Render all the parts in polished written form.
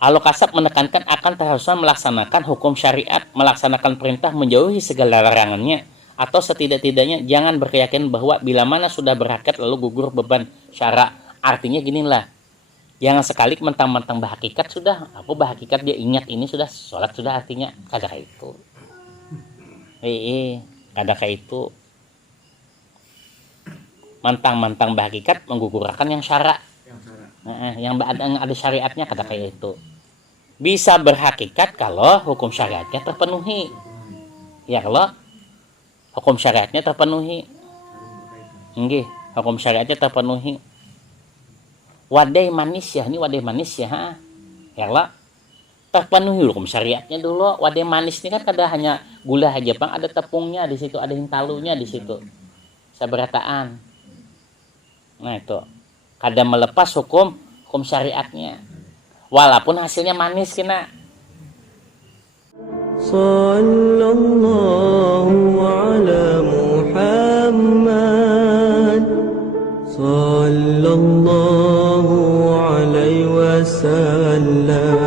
Al-Kasab menekankan akan keharusan melaksanakan hukum syariat, melaksanakan perintah, menjauhi segala larangannya, atau setidak-tidaknya jangan berkeyakinan bahwa bila mana sudah berhakikat lalu gugur beban syara. Artinya gini lah, jangan sekali mentang-mentang berhakikat sudah, aku berhakikat dia ingat ini sudah sholat sudah, artinya kada kayak itu. Kada kayak itu. Mentang-mentang berhakikat menggugurkan yang syara. Yang ada syariatnya kada kayak itu. Bisa berhakikat kalau hukum syariatnya terpenuhi. Ya kalau hukum syariatnya terpenuhi. Nggih, hukum syariatnya terpenuhi. Wadai manis ya, ini wadai manis ya. Ya lah. Terpenuhi hukum syariatnya dulu. Wadai manis ini kan kada hanya gula aja, Bang, ada tepungnya di situ, ada hintalunya di situ. Saberataan. Nah itu. Kada melepas hukum syariatnya. Walaupun hasilnya manis kena. Sallallahu ala Muhammad sallallahu alaihi wasallam.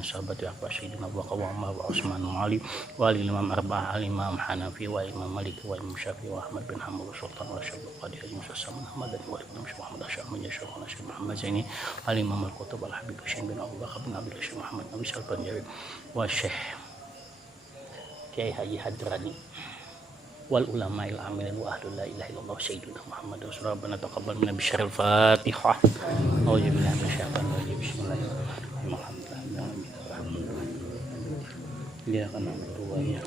Sahabat ya Sayyidina Abu Bakar wa Umar wa Utsman wa Ali wa Imam Arba'ah Imam Hanafi wa Imam Maliki wa Imam Syafi'i wa Ahmad bin Hanbal wa Sultan wa Syekh Qadir Musa Muhammad wa Imam Syekh Muhammad Asy'ari wa Syekh Muhammad Zaini wa Imam Al-Qutub Al-Habib Syekh bin Abu Bakar bin Abdul Syekh Muhammad Nabi Sallallahu Alaihi wa Syekh Kiai Haji Hadrani wal ulama'il amilin wa ahlul la ilaha illallah sayyidina Muhammad Rasulullah rabbana taqabbal minna bi syarril Fatihah. A'udzu billahi minasyaitonir rajim. Bismillahirrahmanirrahim. Ya karena dua ya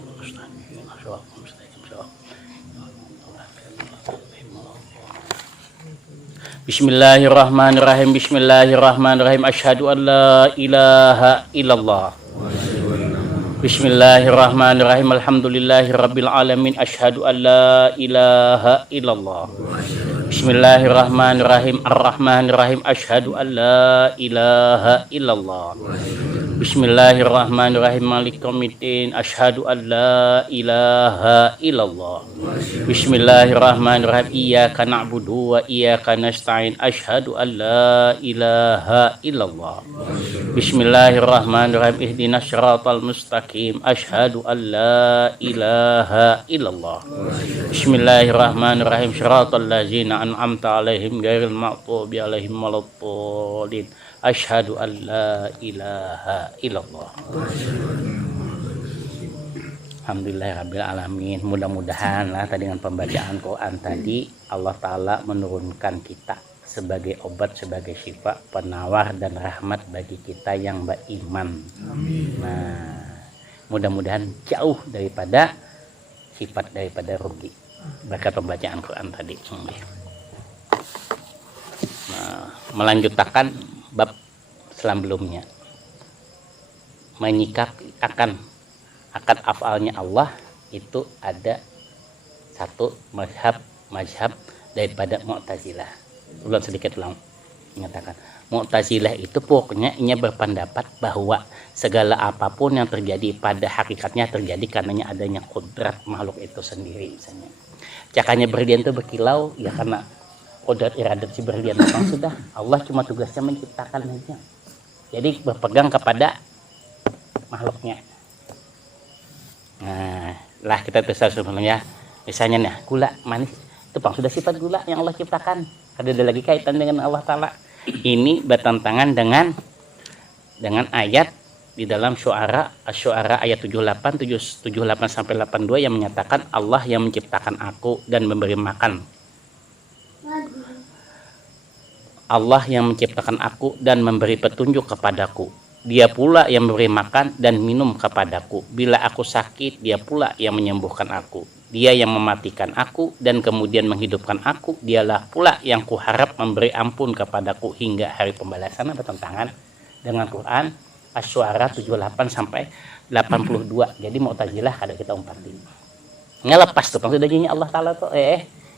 Bismillahirrahmanirrahim. Bismillahirrahmanirrahim. Asyhadu an la ilaha illallah. Bismillahirrahmanirrahim. Alhamdulillahirabbil alamin. Asyhadu an la ilaha illallah. Bismillahirrahmanirrahim. Ar-Rahmanirrahim. Asyhadu an la ilaha illallah. Bismillahirrahmanirrahim. Maliki yaumiddin. Asyhadu an la ilaha illallah. Bismillahirrahmanirrahim. Iyyaka na'budu wa iyyaka nasta'in. Asyhadu an la ilaha illallah. Bismillahirrahmanirrahim. Ihdinas siratal mustaqim. Asyhadu an la ilaha illallah. Bismillahirrahmanirrahim. Siratal ladzina an'amta 'alaihim ghairil maghdubi 'alaihim waladdallin. Asyhadu an la ilaha illallah. Alhamdulillahirabbil alamin. Mudah-mudahan lah tadi dengan pembacaan Quran tadi Allah Ta'ala menurunkan kita sebagai obat, sebagai syifa, penawar dan rahmat bagi kita yang beriman. Amin. Nah, mudah-mudahan jauh daripada sifat daripada rugi berkat pembacaan Quran tadi. Nah, melanjutkan bab sebelumnya, menyikapi akan afalnya Allah itu ada satu mazhab daripada Mu'tazilah. Ulang sedikit mengatakan Mu'tazilah itu pokoknya ia berpendapat bahwa segala apapun yang terjadi pada hakikatnya terjadi karenanya adanya kodrat makhluk itu sendiri. Misalnya cakanya berlian itu berkilau ya karena kodrat iradat si berlian memang sudah Allah cuma tugasnya menciptakan saja. Jadi berpegang kepada makhluknya. Nah, lah kita terus sebenarnya misalnya nih gula manis itu bang sudah sifat gula yang Allah ciptakan. Ada lagi kaitan dengan Allah Ta'ala. Ini bertentangan dengan ayat di dalam Asy-Syu'ara ayat 78 sampai 82 yang menyatakan Allah yang menciptakan aku dan memberi makan. Allah yang menciptakan aku dan memberi petunjuk kepadaku. Dia pula yang memberi makan dan minum kepadaku. Bila aku sakit, dia pula yang menyembuhkan aku. Dia yang mematikan aku dan kemudian menghidupkan aku. Dialah pula yang kuharap memberi ampun kepadaku hingga hari pembalasan. Bertentangan dengan Quran Asy-Syu'ara 78 sampai 82. Jadi Mu'tazilah kada kita umpatin. Ngelepas tuh bang sudah nyanyi Allah Ta'ala tuh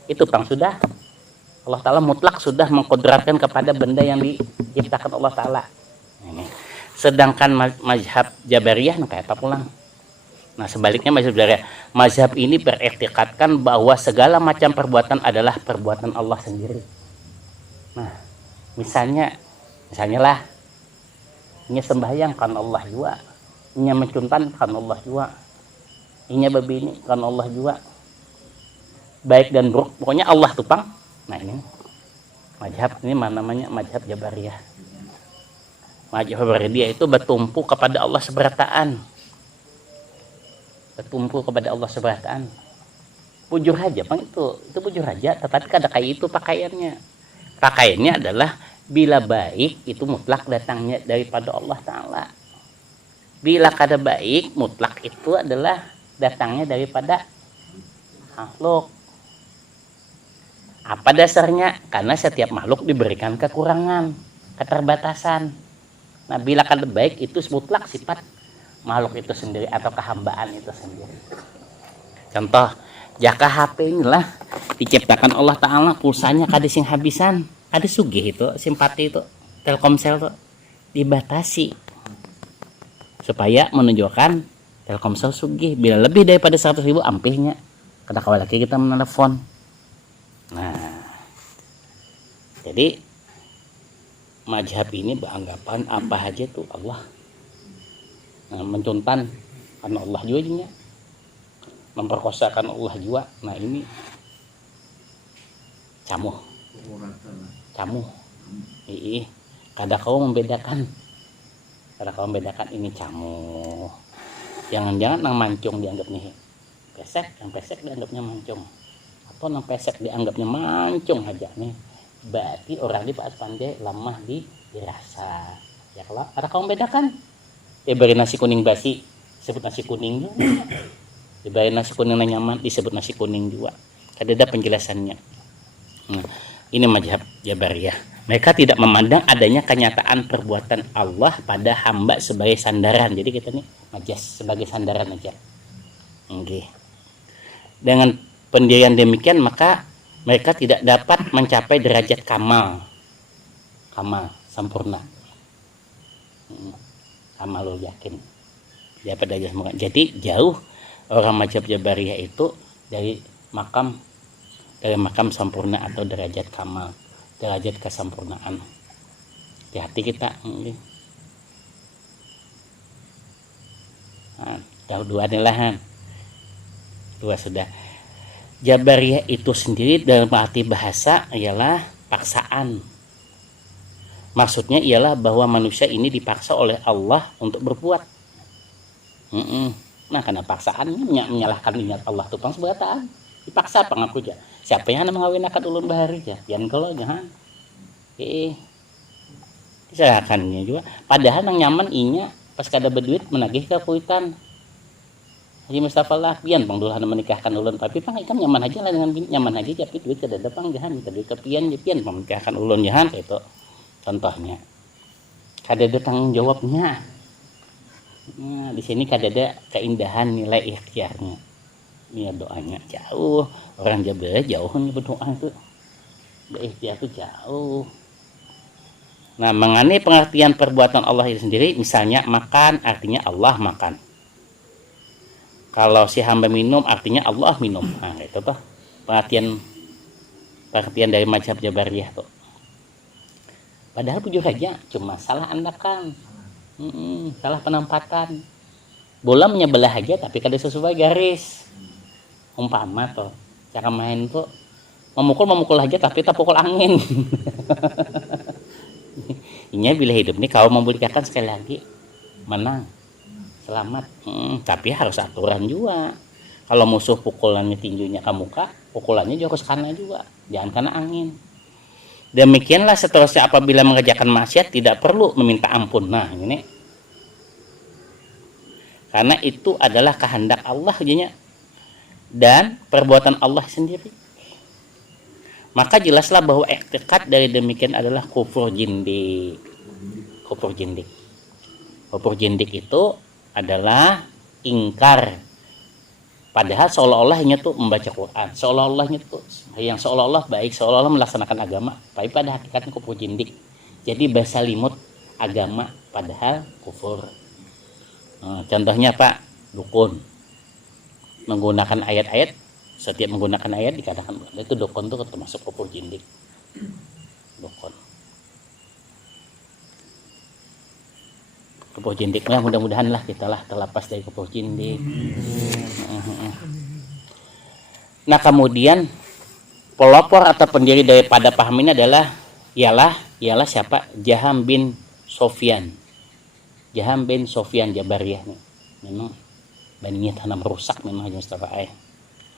itu bang sudah Allah Ta'ala mutlak sudah mengkodratkan kepada benda yang diciptakan Allah Ta'ala. Ini. Sedangkan mazhab Jabariyah kayak apa pulang? Nah sebaliknya mazhab Jabariyah, mazhab ini beriktikadkan bahwa segala macam perbuatan adalah perbuatan Allah sendiri. Nah misalnya lah Inya sembahyang kan Allah juga. Inya mencuntan kan Allah juga. Inya babini kan Allah juga. Baik dan buruk pokoknya Allah tupang. Nah ini mazhab ini namanya mazhab Jabariyah. Mazhab Jabariyah itu bertumpu kepada Allah seberataan. Bertumpu kepada Allah seberataan. Bujur aja Bang, itu bujur aja, tetapi kada kayak itu pakaiannya. Pakaiannya adalah bila baik itu mutlak datangnya daripada Allah Ta'ala. Bila kada baik mutlak itu adalah datangnya daripada makhluk. Apa dasarnya? Karena setiap makhluk diberikan kekurangan, keterbatasan. Nah bila kada baik itu mutlak sifat makhluk itu sendiri atau kehambaan itu sendiri. Contoh, jaka HP inilah diciptakan Allah Ta'ala, pulsanya kada sing habisan, kada sugih itu, simpati itu, Telkomsel itu dibatasi supaya menunjukkan Telkomsel sugih. Bila lebih daripada 100.000 ampihnya, kada kawal lagi kita menelepon. Nah, jadi mazhab ini beranggapan apa aja tuh Allah. Nah, mencuntan karena Allah juga, memperkosakan Allah juga. Nah ini camuh kada kau membedakan ini camuh. Jangan-jangan nang mancung dianggap nih pesek, yang pesek dianggapnya mancung, atau nang pesek dianggapnya mancung aja nih, berarti orang ini pas pandai lemah dirasa. Ya kalau ada kau membedakan, ya beri nasi kuning basi sebut nasi kuning juga. Diberi nasi kuning nyaman disebut nasi kuning juga. Ada penjelasannya. Ini mazhab Jabariyah. Mereka tidak memandang adanya kenyataan perbuatan Allah pada hamba sebagai sandaran. Jadi kita nih majas sebagai sandaran aja. Okay. Dengan pendirian demikian maka mereka tidak dapat mencapai derajat kamal sempurna. Kamalul yakin. Jadi jauh orang mazhab Jabariyah itu dari makam sempurna atau derajat kamal, derajat kesempurnaan. Hati-hati kita. Nah, dua inilah. Dua sudah. Jabariyah itu sendiri dalam arti bahasa ialah paksaan. Maksudnya ialah bahwa manusia ini dipaksa oleh Allah untuk berbuat. Nah karena paksaan menyalahkan niat Allah tupang seberataan, dipaksa pengaku aja. Siapa yang mengawinkan ulun bahari aja, yang kalau jangan, disalahkannya juga. Padahal nang nyaman inya pas kada berduit menagih ke kuitan. Haji Mustafa lah, pian bang dulu menikahkan ulun, tapi pang ikan nyaman aja lah dengan nyaman aja, tapi duit kada ada pang jahan, minta duit ke pian menikahkan ulun jahan itu. Contohnya, kada ada tanggung jawabnya. Nah, di sini kada ada keindahan nilai ikhtiarnya. Ini doanya jauh, orang Jabar jauh nih berdoa itu. Ikhtiar itu jauh. Nah, mengenai pengertian perbuatan Allah itu sendiri, misalnya makan artinya Allah makan. Kalau si hamba minum artinya Allah minum. Nah, itu tuh pengertian dari mazhab Jabariyah tuh. Padahal jujur aja cuma salah andakan. Salah penempatan. Bola menyebelah aja tapi kada sesuai garis. Umpama tuh cara main tuh memukul aja tapi tak pukul angin. Inya bila hidup nih kau membudidakan sekali lagi menang selamat. Tapi harus aturan juga. Kalau musuh pukulannya tinjunya ke muka, pukulannya juga harus kena juga, jangan kena angin. Demikianlah seterusnya apabila mengerjakan maksiat tidak perlu meminta ampun. Nah ini karena itu adalah kehendak Allah jadinya dan perbuatan Allah sendiri. Maka jelaslah bahwa iktikad dari demikian adalah kufur jindik. Kufur jindik itu adalah ingkar. Padahal seolah-olah hanya tuh membaca Quran, seolah-olahnya tuh yang seolah-olah baik, seolah-olah melaksanakan agama, tapi pada hakikatnya kufur jindik. Jadi bahasa limut agama, padahal kufur. Contohnya Pak, dukun menggunakan ayat-ayat, setiap menggunakan ayat dikatakan itu dukun itu termasuk kufur jindik. Dukun. kepoh jindik lah, mudah-mudahan lah kita lah terlepas dari kepoh jindik. Nah kemudian pelopor atau pendiri daripada paham ini ialah siapa? Jaham bin Sofyan. Jaham bin Sofyan Jabariyah nih. Memang baninya tanam rusak memang Haji Mustafa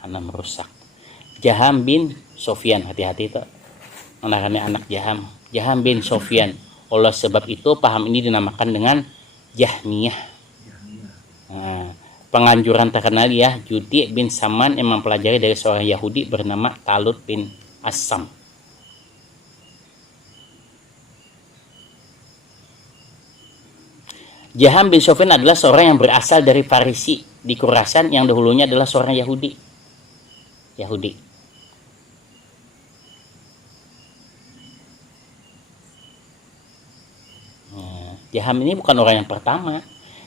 tanam rusak. Jaham bin Sofyan, hati-hati itu anak Jaham bin Sofyan. Oleh sebab itu paham ini dinamakan dengan Jahmiyah. Nah, penganjuran terkenal ya, Judi bin Saman yang mempelajari dari seorang Yahudi bernama Talut bin Asam. Jaham bin Sofyan adalah seorang yang berasal dari Farisi di Khurasan yang dahulunya adalah seorang Yahudi. Jaham ini bukan orang yang pertama,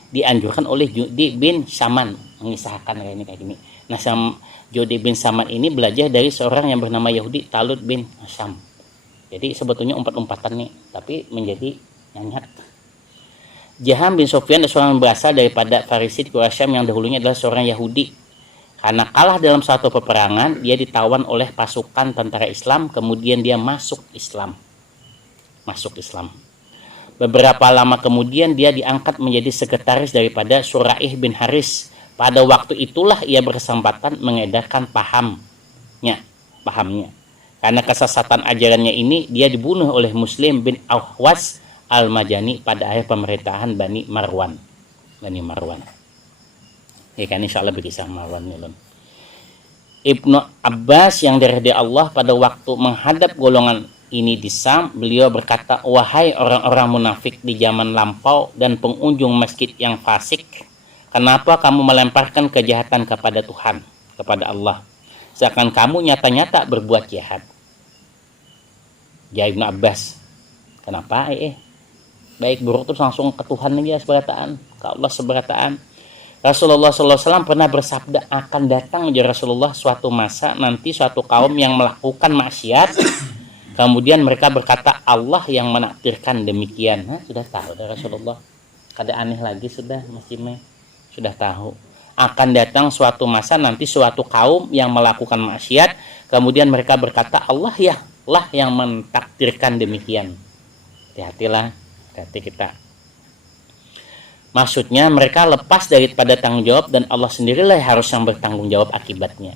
dianjurkan oleh Judi bin Saman mengisahkan kayak gini. Nah, Judi bin Saman ini belajar dari seorang yang bernama Yahudi Talut bin Asam. Jadi sebetulnya umpat-umpatan nih, tapi menjadi nyanyat. Jaham bin Sofyan adalah seorang yang berasal daripada Farisi di Quraisy yang dahulunya adalah seorang Yahudi. Karena kalah dalam suatu peperangan, dia ditawan oleh pasukan tentara Islam, kemudian dia masuk Islam. Beberapa lama kemudian dia diangkat menjadi sekretaris daripada Suraih bin Haris. Pada waktu itulah ia berkesempatan mengedarkan pahamnya. Karena kesesatan ajarannya ini, dia dibunuh oleh Muslim bin Ahwas Al-Majani pada akhir pemerintahan Bani Marwan. Ya kan, insya Allah berkisah Marwan Nilun. Ibnu Abbas yang dari Allah pada waktu menghadap golongan ini di Sam, beliau berkata, wahai orang-orang munafik di zaman lampau dan pengunjung masjid yang fasik, kenapa kamu melemparkan kejahatan kepada Tuhan, kepada Allah, seakan kamu nyata-nyata berbuat jahat? Ya Ibnu Abbas, kenapa baik buruk terus langsung ke Tuhan aja seberataan, ke Allah seberataan? Rasulullah SAW pernah bersabda, akan datang ya Rasulullah suatu masa nanti suatu kaum yang melakukan maksiat, kemudian mereka berkata Allah yang menakdirkan demikian. Nah, sudah tahu dah Rasulullah, kada aneh lagi sudah sudah tahu akan datang suatu masa nanti suatu kaum yang melakukan maksiat, kemudian mereka berkata Allah yang mentakdirkan demikian. Hati-hatilah, hati kita. Maksudnya mereka lepas daripada tanggung jawab dan Allah sendirilah yang harus yang bertanggung jawab akibatnya.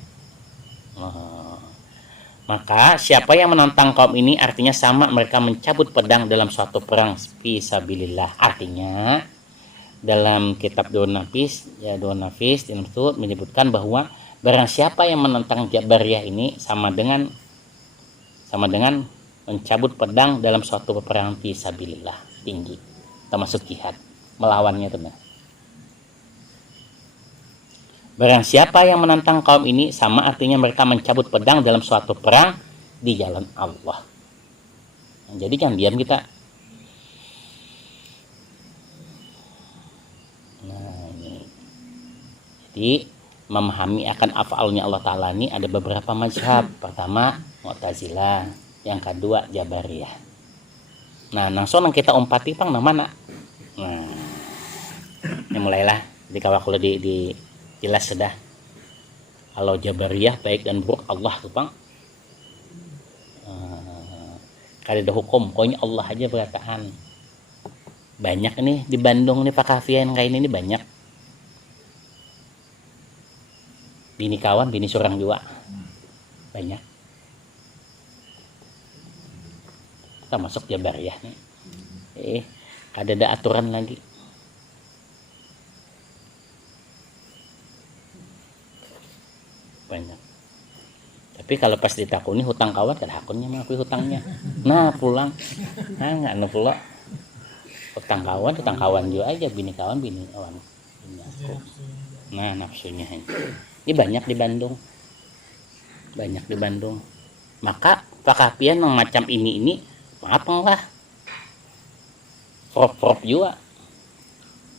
Maka siapa yang menantang kaum ini artinya sama mereka mencabut pedang dalam suatu perang fisabilillah. Artinya dalam kitab Doa Nafis Institut menyebutkan bahwa barang siapa yang menentang Jabariyah ini sama dengan mencabut pedang dalam suatu peperangan fisabilillah tinggi, termasuk jihad, melawannya teman. Barang siapa yang menantang kaum ini sama artinya mereka mencabut pedang dalam suatu perang di jalan Allah. Nah, jadi jangan diam kita. Nah, ini. Jadi memahami akan afalnya Allah Ta'ala ini ada beberapa mazhab. Pertama Mu'tazilah, yang kedua Jabariyah. Nah, langsung kita umpati pang mana? Nah, ini mulailah. Jadi kalau aku di jelas sudah. Kalau Jabariyah baik dan buruk Allah tuh pang. Kada ada hukum, pokoknya Allah aja berataan. Banyak nih di Bandung nih Pak Kafian kayak ini banyak. Bini kawan, bini surang juga. Banyak. Kita masuk Jabariyah nih. Ada aturan lagi. Banyak. Tapi kalau pas ditakuni hutang kawan kan hakunnya mengakui hutangnya. Nah pulang, nggak pula hutang kawan juga aja, bini kawan. Nah nafsunya ini banyak di Bandung. Maka pakapian yang macam ini maaf lah, prop juga,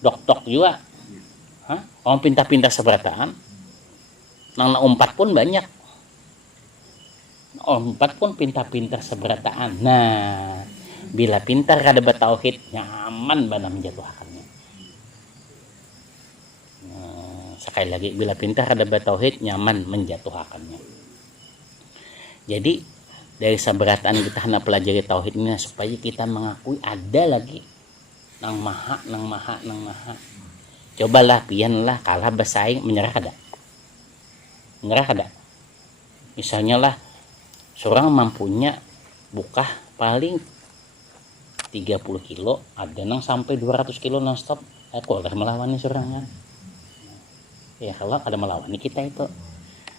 dok juga, orang pintar-pintar seberataan. Nang umpat pun banyak. Umpat pun pintar-pintar seberataan. Nah, bila pintar kada bertauhid nyaman bana menjatuhkannya. Sekali lagi, bila perintah ada bertauhid, nyaman menjatuhkannya. Jadi dari sabarataan kita hendak pelajari tauhid ini supaya kita mengakui ada lagi nang maha. Cobalah pianlah kalah bersaing, menyerah ada. Misalnya lah seorang mampunya buka paling 30 kilo, ada nang sampai 200 kilo non-stop, aku harus melawan nih seorangnya. Ya kalau ada melawan kita itu.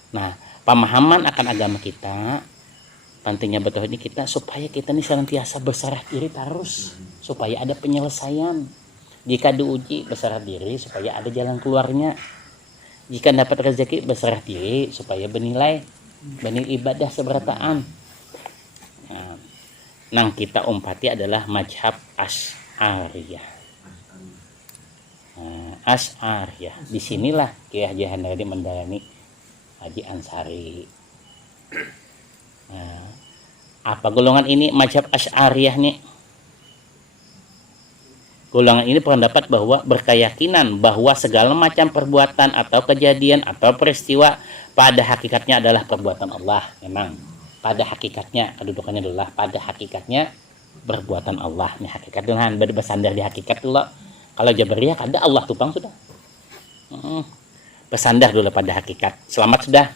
Nah, pemahaman akan agama kita, pentingnya bertauhid ini kita supaya kita ini senantiasa berserah diri terus, supaya ada penyelesaian. Jika diuji, berserah diri supaya ada jalan keluarnya. Jika dapat rezeki, berserah diri supaya bernilai ibadah seberataan. Nah, nang kita umpati adalah mazhab Asy'ariyah. Asy'ariyah. Disinilah Kiai Haji Handayani mendalami Haji Ansari. Nah, apa golongan ini mazhab Asy'ariyah nih? Golongan ini berpendapat bahwa berkeyakinan bahwa segala macam perbuatan atau kejadian atau peristiwa pada hakikatnya adalah perbuatan Allah. Memang pada hakikatnya, kedudukannya adalah pada hakikatnya perbuatan Allah. Ini hakikat Tuhan, bersandar di hakikat dulu. Kalau Jabariyah ada Allah tupang sudah. Bersandar dulu pada hakikat. Selamat sudah.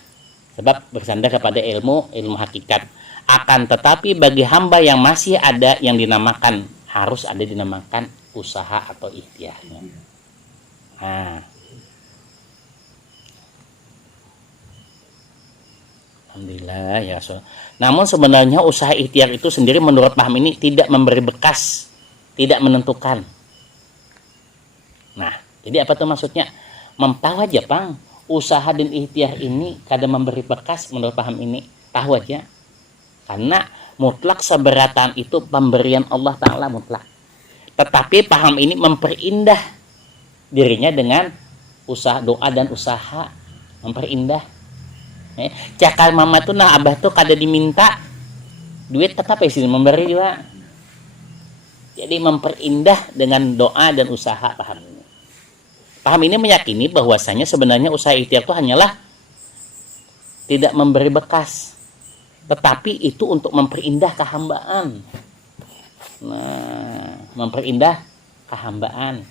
Sebab bersandar kepada ilmu hakikat. Akan tetapi bagi hamba yang masih ada yang dinamakan, harus ada dinamakan usaha atau ikhtiarnya. Nah, alhamdulillah ya Rasul. Namun sebenarnya usaha ikhtiar itu sendiri menurut paham ini tidak memberi bekas, tidak menentukan. Nah, jadi apa tuh maksudnya? Tahu aja Pang, usaha dan ikhtiar ini kadang memberi bekas menurut paham ini. Tahu aja. Karena mutlak seberatan itu pemberian Allah Ta'ala mutlak. Tetapi paham ini memperindah dirinya dengan usaha, doa dan usaha, memperindah. Cakal mama tuh nah abah tuh kada diminta duit tetap sih memberi juga. Jadi memperindah dengan doa dan usaha, paham ini. Paham ini meyakini bahwasanya sebenarnya usaha ikhtiar itu hanyalah tidak memberi bekas, tetapi itu untuk memperindah kehambaan. Nah, memperindah kehambaan.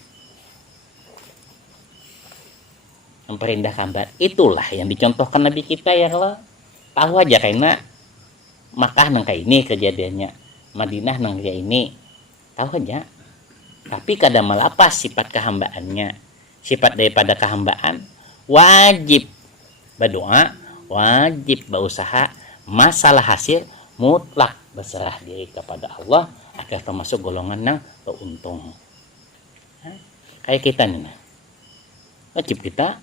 Memperindah kehambaan. Itulah yang dicontohkan Nabi kita ya Allah. Tahu aja karena Makkah nang kayak ini kejadiannya. Madinah nang kayak ini. Tahu aja. Tapi kadang melapas sifat kehambaannya. Sifat daripada kehambaan wajib berdoa, wajib berusaha, masalah hasil mutlak berserah diri kepada Allah agar termasuk golongan yang beruntung. Kayak kita nih, wajib kita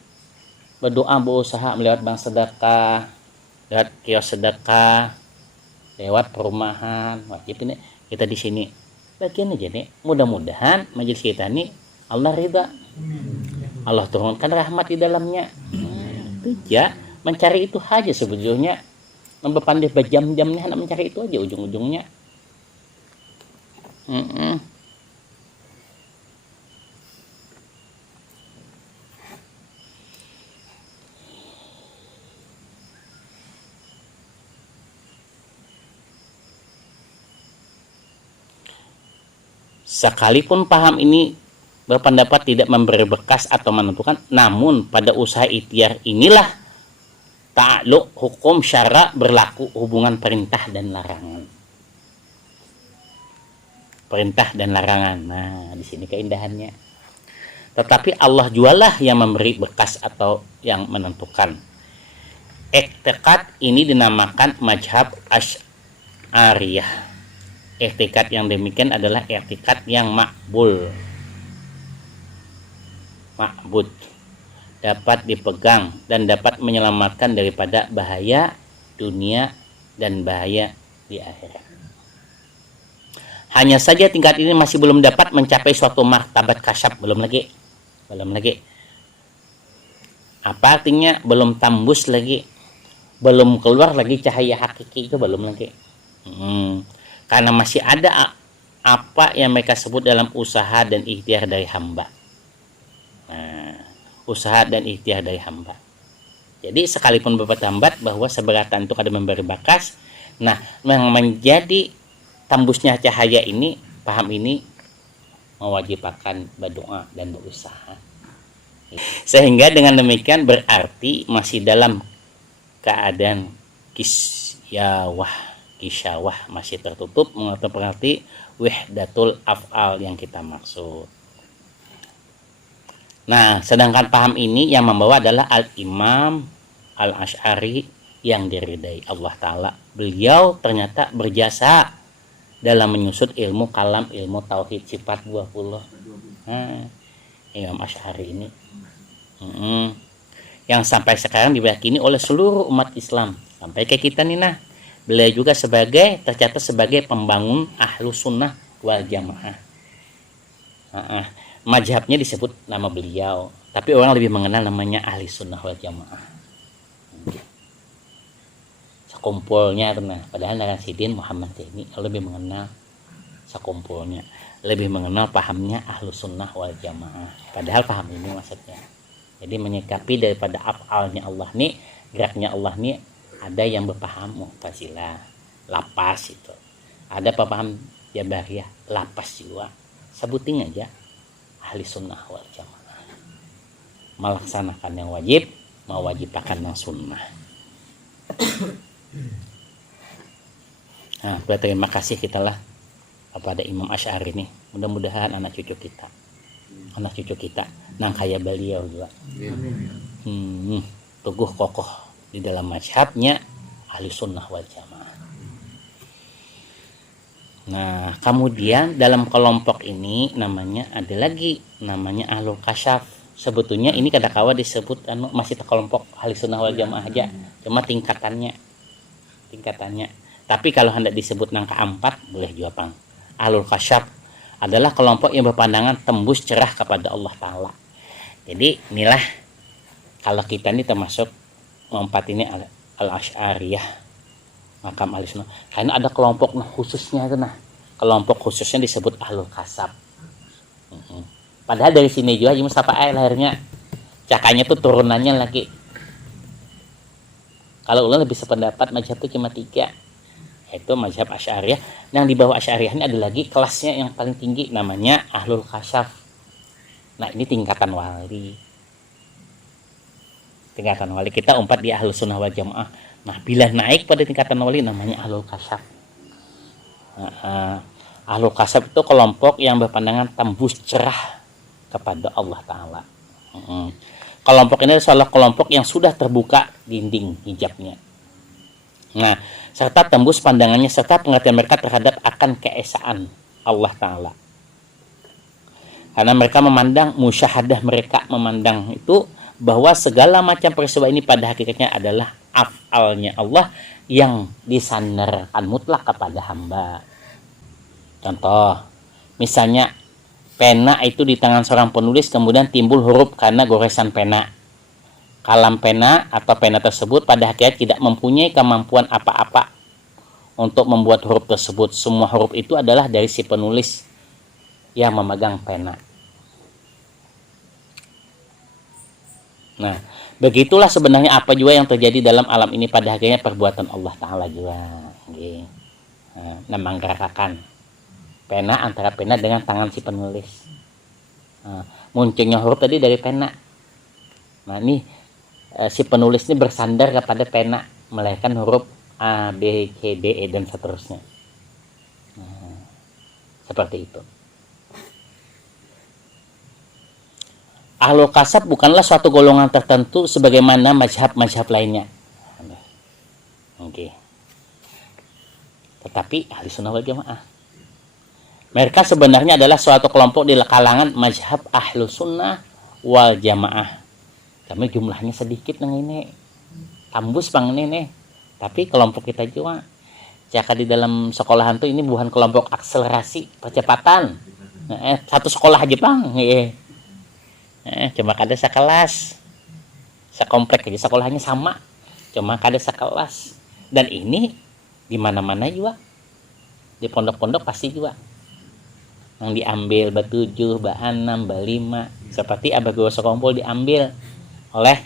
berdoa, berusaha lewat bank sedekah, lewat kios sedekah, lewat perumahan. Wajib ini kita di sini bagian aja nih. Mudah-mudahan majelis kita nih Allah ridha, Allah turunkan rahmat di dalamnya. Itu ya mencari itu aja sebetulnya. Membepandai berjam-jamnya hendak mencari itu aja ujung-ujungnya. Sekalipun paham ini berpendapat tidak memberi bekas atau menentukan, namun pada usaha ikhtiar inilah ta'alluq hukum syara berlaku hubungan perintah dan larangan. Perintah dan larangan. Nah, di sini keindahannya. Tetapi Allah jualah yang memberi bekas atau yang menentukan. I'tiqad ini dinamakan mazhab Asy'ariyah. I'tiqad yang demikian adalah i'tiqad yang makbul. Ma'bud. Dapat dipegang dan dapat menyelamatkan daripada bahaya dunia dan bahaya di akhirat. Hanya saja tingkat ini masih belum dapat mencapai suatu martabat kasyaf, belum lagi. Apa artinya? Belum tembus lagi, belum keluar lagi cahaya hakiki, itu belum lagi. Karena masih ada apa yang mereka sebut dalam usaha dan ikhtiar dari hamba. Nah, usaha dan ikhtiar dari hamba. Jadi sekalipun bertambat bahwa seberatan itu ada memberi bakas. Nah, yang menjadi tembusnya cahaya ini, paham ini mewajibkan berdoa dan berusaha. Sehingga dengan demikian berarti masih dalam keadaan kisyawah masih tertutup, atau berarti wahdatul af'al yang kita maksud. Nah, sedangkan paham ini yang membawa adalah Al-Imam Al-Asy'ari yang diridai Allah Ta'ala. Beliau ternyata berjasa dalam menyusut ilmu kalam, ilmu tauhid sifat 20. Imam Asy'ari ini yang sampai sekarang diyakini oleh seluruh umat Islam sampai ke kita nih. Nah, beliau juga tercatat sebagai pembangun Ahlus Sunnah wal Jamaah. Mazhabnya disebut nama beliau, tapi orang lebih mengenal namanya Ahli Sunnah wal Jamaah. Sekumpulnya pernah, padahal Naran Sidin Muhammad ini lebih mengenal sekumpulnya, lebih mengenal pahamnya Ahlus Sunnah wal Jamaah. Padahal paham ini maksudnya. Jadi menyikapi daripada af'alnya Allah nih, geraknya Allah nih, ada yang berpaham Mu'tazilah, lapas itu. Ada paham Jabariyah, lapas juga. Sebutin aja Ahli Sunnah wal Jamaah. Melaksanakan yang wajib, mewajibkan yang sunnah. Nah, terima kasih kita lah kepada Imam Asy'ari ini. Mudah-mudahan anak cucu kita nang kaya beliau juga. Teguh kokoh di dalam mazhabnya Ahli Sunnah wal Jamaah. Nah, kemudian dalam kelompok ini namanya ada lagi namanya Ahlul Kasyaf. Sebetulnya ini kadang-kala disebut masih kelompok Ahli Sunnah wal Jamaah aja, cuma tingkatannya. Tapi kalau hendak disebut nang keempat boleh juga pang. Ahlul Kasyaf adalah kelompok yang berpandangan tembus cerah kepada Allah Ta'ala. Jadi inilah kalau kita ini termasuk empat ini Al-Asy'ariyah, makam Ahli Sunnah. Karena ada kelompok khususnya itu kelompok khususnya disebut Ahlul Kasyaf. Padahal dari sini juga Haji Mustafa lahirnya, cakanya tuh turunannya lagi. Kalau ulang lebih sependapat mazhab itu cuma 3, yaitu mazhab Asy'ariyah. Yang di bawah Asy'ariyah ini ada lagi kelasnya yang paling tinggi namanya Ahlul Kasyaf. Nah, ini tingkatan wali. Kita umpat di Ahlus Sunnah wal Jamaah. Nah, bila naik pada tingkatan wali namanya Ahlul Kasyaf. Ahlul Kasyaf itu kelompok yang berpandangan tembus cerah kepada Allah Ta'ala. Kelompok ini adalah kelompok yang sudah terbuka dinding hijabnya. Nah, serta tembus pandangannya serta pengertian mereka terhadap akan keesaan Allah Ta'ala. Karena mereka memandang, musyahadah mereka memandang itu bahwa segala macam peristiwa ini pada hakikatnya adalah af'alnya Allah yang disandarkan mutlak kepada hamba. Contoh, misalnya pena itu di tangan seorang penulis kemudian timbul huruf karena goresan pena. Kalam pena atau pena tersebut pada hakikat tidak mempunyai kemampuan apa-apa untuk membuat huruf tersebut. Semua huruf itu adalah dari si penulis yang memegang pena. Nah, begitulah sebenarnya apa juga yang terjadi dalam alam ini pada hakikatnya perbuatan Allah Ta'ala juga. Nah, menggerakkan pena antara pena dengan tangan si penulis. Munculnya huruf tadi dari pena. Nah, ini si penulis ini bersandar kepada pena, melahirkan huruf A, B, C, D, E dan seterusnya. Seperti itu. Ahlul Kasyaf bukanlah suatu golongan tertentu sebagaimana mazhab-mazhab lainnya. Tetapi Ahli Sunnah wal Jamaah. Mereka sebenarnya adalah suatu kelompok di kalangan mazhab Ahlus Sunnah wal Jamaah. Kami jumlahnya sedikit nang ini. Tembus pang ini. Tapi kelompok kita juga. Jika di dalam sekolahan tuh ini bukan kelompok akselerasi percepatan. Satu sekolah aja bang. Cuma kada sekelas, sekomplek aja sekolahnya sama, cuma kada sekelas. Dan ini di mana-mana juga, di pondok-pondok pasti juga. yang diambil ba-7, ba-6, ba-5 seperti abah gua sekompol diambil oleh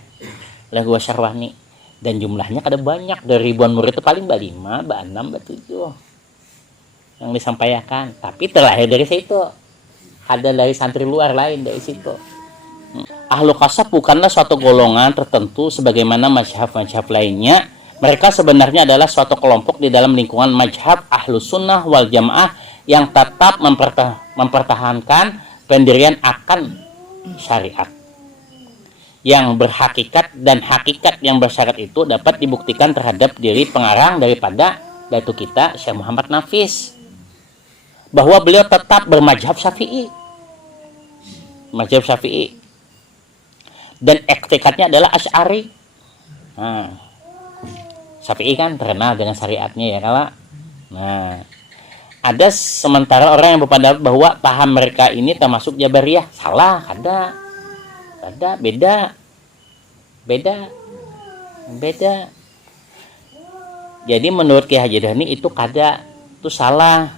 gua Syarwani, dan jumlahnya kada banyak, dari ribuan murid itu paling ba-5, ba-6, ba-7 yang disampaikan, tapi terlahir dari situ, ada dari santri luar lain dari situ. Ahlu kasab bukanlah suatu golongan tertentu sebagaimana mazhab-mazhab lainnya. Mereka sebenarnya adalah suatu kelompok di dalam lingkungan mazhab ahlu sunnah wal jamaah yang tetap mempertahankan pendirian akan syariat yang berhakikat, dan hakikat yang bersyarat itu dapat dibuktikan terhadap diri pengarang daripada datu kita Syekh Muhammad Nafis, bahwa beliau tetap bermazhab Syafi'i, mazhab Syafi'i, dan etikatnya adalah Asy'ari. Nah, Syafi'i kan terkenal dengan syariatnya ya kalau. Nah, ada sementara orang yang berpendapat bahwa paham mereka ini termasuk Jabariyah. Salah, ada beda. Jadi menurut Ki Haji Dhani itu itu salah.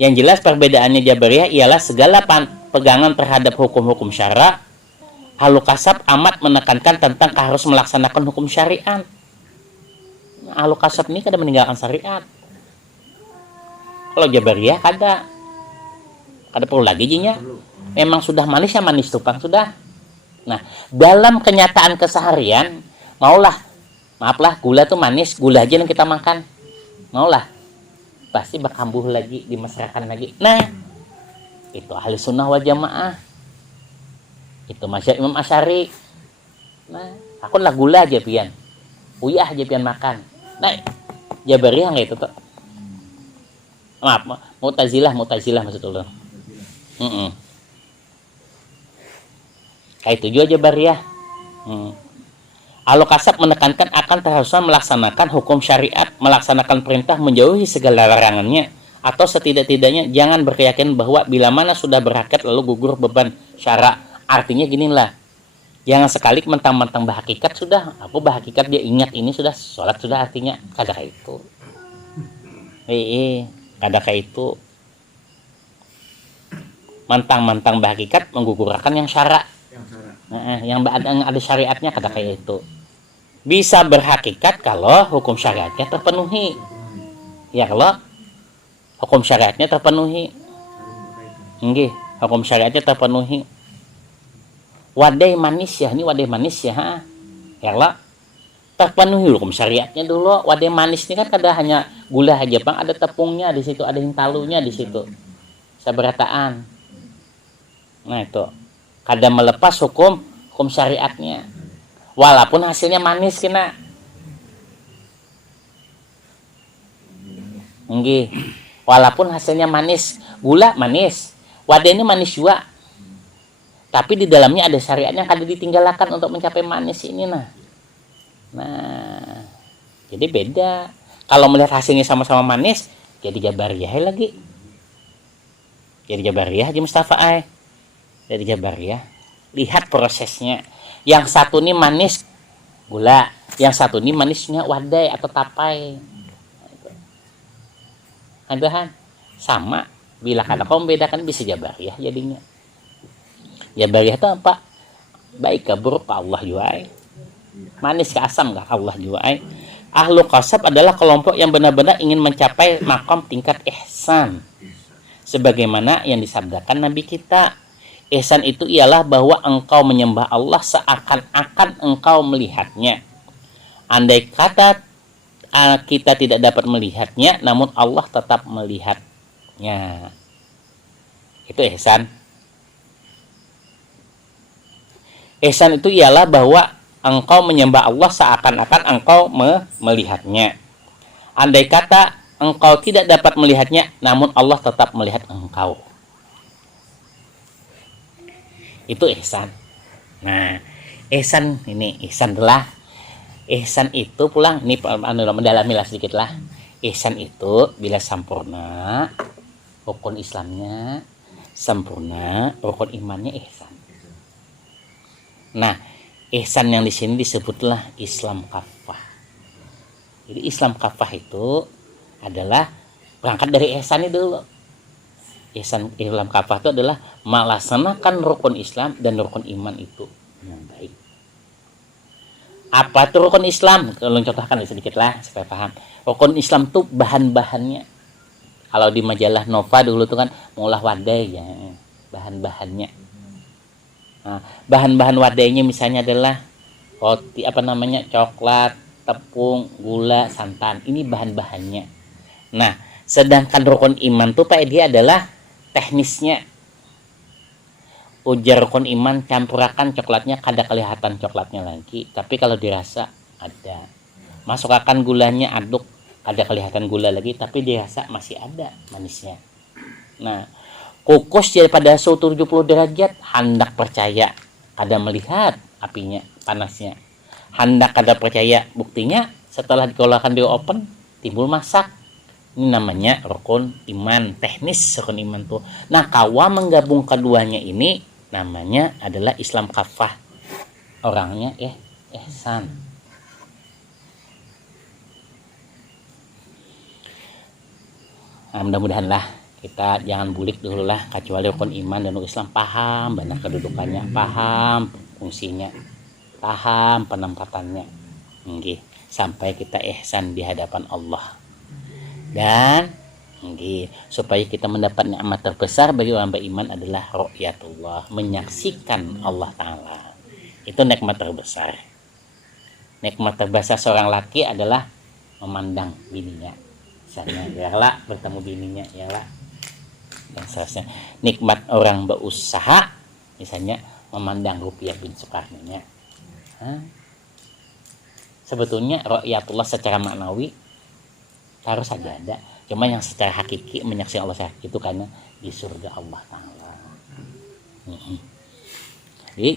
Yang jelas perbedaannya Jabariyah ialah segala pegangan terhadap hukum-hukum syara. Ahlu kasab amat menekankan tentang harus melaksanakan hukum syariat. Ahlu kasab ini kada meninggalkan syariat. Kalau Jabariyah kada perlu lagi jinya. Memang sudah manis ya manis tupang sudah. Nah, dalam kenyataan keseharian, maaflah gula tuh manis, gula aja yang kita makan. Maulah, pasti berkambuh lagi di masyarakat lagi. Nah, itu ahli sunnah wal jamaah. Itu mazhab Imam Asy'ari. Nah, aku lah gula aja pian. Uyah aja pian makan. Nah, Jabariyah enggak itu tuh. Maaf, Mu'tazilah maksud ulun. Kayak itu juga Jabariyah. Ahlu kasab menekankan akan seharusnya melaksanakan hukum syariat, melaksanakan perintah, menjauhi segala larangannya, atau setidak-tidaknya jangan berkeyakinan bahwa bila mana sudah berhakikat lalu gugur beban syara. Artinya gini lah, jangan sekali mentang-mentang berhakikat sudah, aku berhakikat dia ingat ini sudah sholat sudah, artinya kada kayak itu. Kada kayak itu. Mentang-mentang berhakikat menggugurkan yang syara. Yang ada syariatnya kada kayak itu. Bisa berhakikat kalau hukum syariatnya terpenuhi. Ya kalau hukum syariatnya terpenuhi. Nggih, hukum syariatnya terpenuhi. Wadai manis ya, ini wadai manis ya. Ya kalau terpenuhi hukum syariatnya dulu. Wadai manis ini kan kada hanya gula aja, Bang, ada tepungnya di situ, ada hintalunya di situ. Saberataan. Nah, itu kada melepas hukum syariatnya. Walaupun hasilnya manis kena. Nggih. Walaupun hasilnya manis, gula manis. Wadah ini manis juga. Tapi di dalamnya ada syariatnya kada ditinggalkan untuk mencapai manis ini nah. Nah, jadi beda. Kalau melihat hasilnya sama-sama manis, jadi Jabariyah lagi. Jadi Jabariyah Haji Mustafa ai. Jadi Jabariyah. Lihat prosesnya. Yang satu ini manis gula, yang satu ini manisnya wadai atau tapai. Adahan sama. Bila kada kau membedakan bisa Jabariyah jadinya. Jabariyah itu apa? Baik ke buruk ke Allah juai. Manis ke asam ke Allah juai. Ahlu kasab adalah kelompok yang benar-benar ingin mencapai makom tingkat ihsan. Sebagaimana yang disabdakan Nabi kita. Ihsan itu ialah bahwa engkau menyembah Allah seakan-akan engkau melihatnya. Andai kata kita tidak dapat melihatnya, namun Allah tetap melihatnya. Itu ihsan. Ihsan itu ialah bahwa engkau menyembah Allah seakan-akan engkau melihatnya. Andai kata engkau tidak dapat melihatnya, namun Allah tetap melihat engkau. Itu ihsan. Nah, ihsan adalah ihsan itu pulang ini mendalami lah sedikit lah. Ihsan itu bila sempurna rukun Islamnya, sempurna rukun imannya ihsan. Nah, ihsan yang di sini disebutlah Islam kafah. Jadi Islam kafah itu adalah berangkat dari ihsan itu dulu. ihsan Islam kafah itu adalah melaksanakan rukun Islam dan rukun iman itu yang baik. Apa tuh rukun Islam? Kalau contohkan sedikit lah supaya paham. Rukun Islam tuh bahan-bahannya. Kalau di majalah Nova dulu tuh kan mengolah wadai ya, bahan-bahannya. Nah, bahan-bahan wadainya misalnya adalah roti coklat, tepung, gula, santan. Ini bahan-bahannya. Nah, sedangkan rukun iman tuh Pak dia adalah teknisnya. Ujar rukun iman campurakan coklatnya kada kelihatan coklatnya lagi, tapi kalau dirasa ada. Masukkan gulanya aduk, kada kelihatan gula lagi, tapi dirasa masih ada manisnya. Nah, kukus daripada suhu 70 derajat, hendak percaya kada melihat apinya, panasnya. Hendak kada percaya, buktinya setelah dikeluarkan di oven timbul masak. Ini namanya rukun iman, teknis rukun iman tuh. Nah, kawa menggabung keduanya ini namanya adalah Islam kafah. Orangnya ihsan. Nah, mudah-mudahan lah kita jangan bulik dulu lah, kecuali rukun iman dan rukun Islam paham benar kedudukannya, paham fungsinya, paham penempatannya, sampai kita ihsan di hadapan Allah. Dan supaya kita mendapat nikmat terbesar bagi orang beriman adalah ru'yatullah, menyaksikan Allah Ta'ala. Itu nikmat terbesar. Nikmat terbesar seorang laki adalah memandang bininya. Misalnya, yalah bertemu bininya, yalah. Dan seterusnya. Nikmat orang berusaha, misalnya memandang Rupiah bin Soekarno-nya. Sebetulnya ru'yatullah secara maknawi harus saja ada. Cuma yang secara hakiki menyaksikan Allah itu karena di surga Allah Ta'ala. Jadi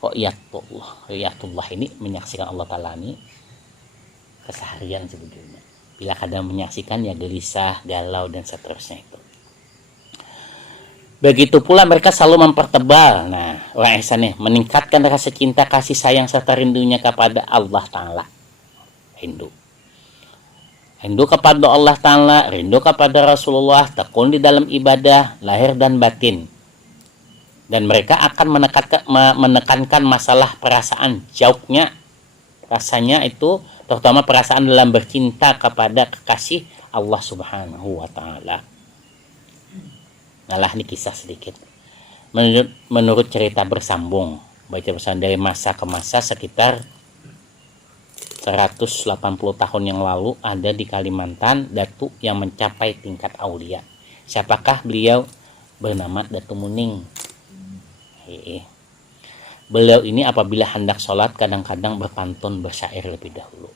ru'yatullah ini menyaksikan Allah Ta'ala ini keseharian sebetulnya. Bila kadang menyaksikan ya gelisah, galau dan seterusnya itu. Begitu pula mereka selalu mempertebal. Nah, orang ihsan nih meningkatkan rasa cinta, kasih sayang serta rindunya kepada Allah Ta'ala. Rindu kepada Allah Ta'ala, rindu kepada Rasulullah, tekun di dalam ibadah, lahir dan batin. Dan mereka akan menekankan masalah perasaan, jauhnya rasanya itu, terutama perasaan dalam bercinta kepada kekasih Allah Subhanahu wa Ta'ala. Nah, ini kisah sedikit. Menurut cerita bersambung, baca bersambung dari masa ke masa sekitar 180 tahun yang lalu ada di Kalimantan Datuk yang mencapai tingkat aulia. Siapakah beliau? Bernama Datuk Muning. Beliau ini apabila hendak sholat kadang-kadang berpantun bersyair lebih dahulu.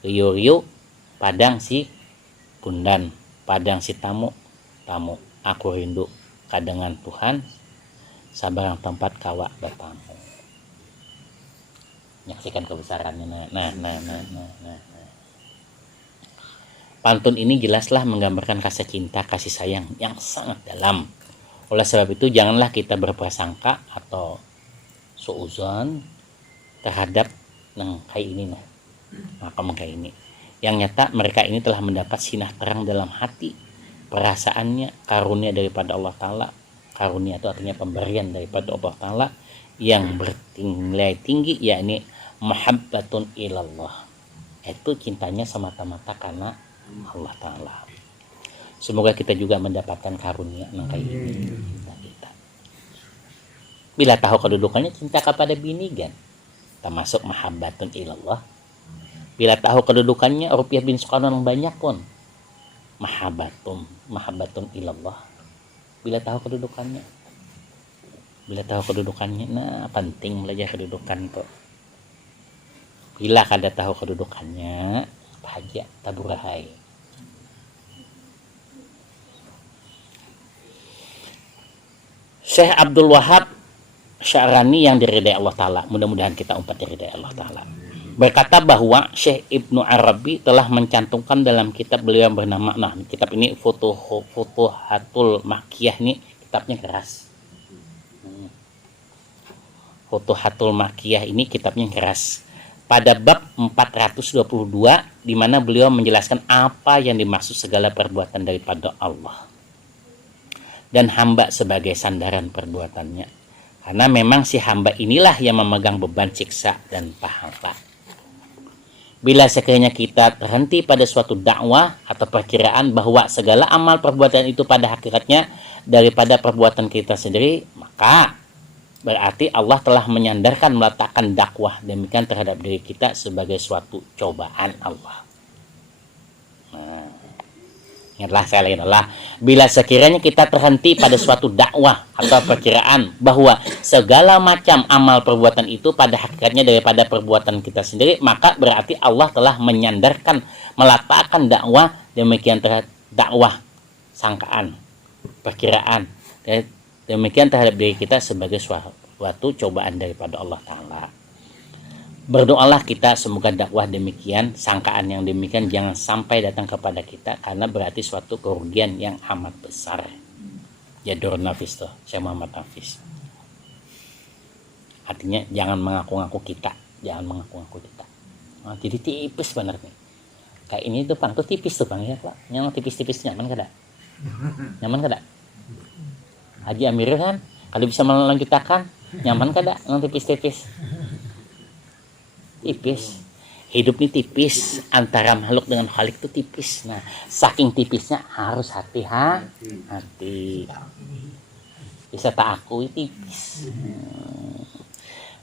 Riu-riu padang si pundan, padang si tamu, aku rindu kadangan Tuhan, sabarang tempat kawa bertamu. Menyaksikan kebesarannya. Nah. Pantun ini jelaslah menggambarkan kasih cinta, kasih sayang yang sangat dalam. Oleh sebab itu janganlah kita berprasangka atau suuzon terhadap kayak ini makam kayak ini. Yang nyata mereka ini telah mendapat sinar terang dalam hati, perasaannya, karunia daripada Allah Ta'ala. Karunia itu artinya pemberian daripada Allah Ta'ala yang bernilai tinggi, yakni mahabbatun ilallah. Itu cintanya semata-mata karena Allah Ta'ala. Semoga kita juga mendapatkan karunia kayak ini. Kita. Bila tahu kedudukannya, cinta kepada bini kan termasuk mahabbatun ilallah. Bila tahu kedudukannya, Rupiah bin Soekarno yang banyak pun mahabbatun ilallah. Bila tahu kedudukannya, nah penting belajar kedudukan kok. Bila kada tahu kedudukannya, bahagia taburahai. Syekh Abdul Wahab Sya'rani yang diridai Allah Ta'ala, mudah-mudahan kita umpat diridai Allah Ta'ala, berkata bahwa Syekh Ibnu Arabi telah mencantumkan dalam kitab beliau yang bernama, kitab ini Futuhatul Makkiyah, nih kitabnya keras. Futuhatul Makkiyah ini kitabnya keras. Pada bab 422 di mana beliau menjelaskan apa yang dimaksud segala perbuatan daripada Allah. dan hamba sebagai sandaran perbuatannya. Karena memang si hamba inilah yang memegang beban siksa dan pahala. Bila sekiranya kita terhenti pada suatu dakwah atau perkiraan bahwa segala amal perbuatan itu pada hakikatnya daripada perbuatan kita sendiri, maka berarti Allah telah menyandarkan, meletakkan dakwah demikian terhadap diri kita sebagai suatu cobaan Allah. Ingatlah sekali lagi, bila sekiranya kita terhenti pada suatu dakwah atau perkiraan bahwa segala macam amal perbuatan itu pada hakikatnya daripada perbuatan kita sendiri, maka berarti Allah telah menyandarkan, meletakkan dakwah demikian terhadap dakwah sangkaan, perkiraan demikian terhadap diri kita sebagai suatu cobaan daripada Allah Ta'ala. Berdoalah kita semoga dakwah demikian, sangkaan yang demikian jangan sampai datang kepada kita, karena berarti suatu kerugian yang amat besar. Jadur Nafis tuh, Syekh Muhammad Nafis. Artinya jangan mengaku-ngaku kita, jangan mengaku-ngaku kita. Nah, jadi tipis bener nih. Kayak ini tuh Pang, tuh tipis tuh Pang ya Pak. Yang tipis-tipis nyaman kada? Nyaman kada? Haji Amir kan, kalau bisa melanjutkan, nyaman kada? Yang tipis-tipis. Tipis, hidup ini tipis, antara makhluk dengan khalik itu tipis. Nah, saking tipisnya harus hati-hati. Bisa tak akui tipis.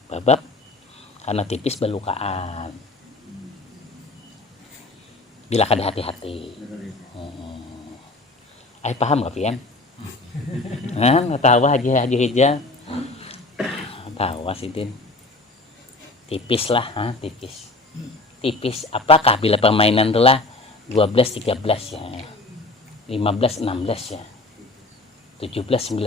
Babab karena tipis belukaan. Bila kada hati-hati. Paham gak Pian? Nggak tahu Haji Rijal. Tahu Sidin. Tipis lah, tipis. Apakah bila permainan itulah 12-13 ya, 15-16 ya, 17-19,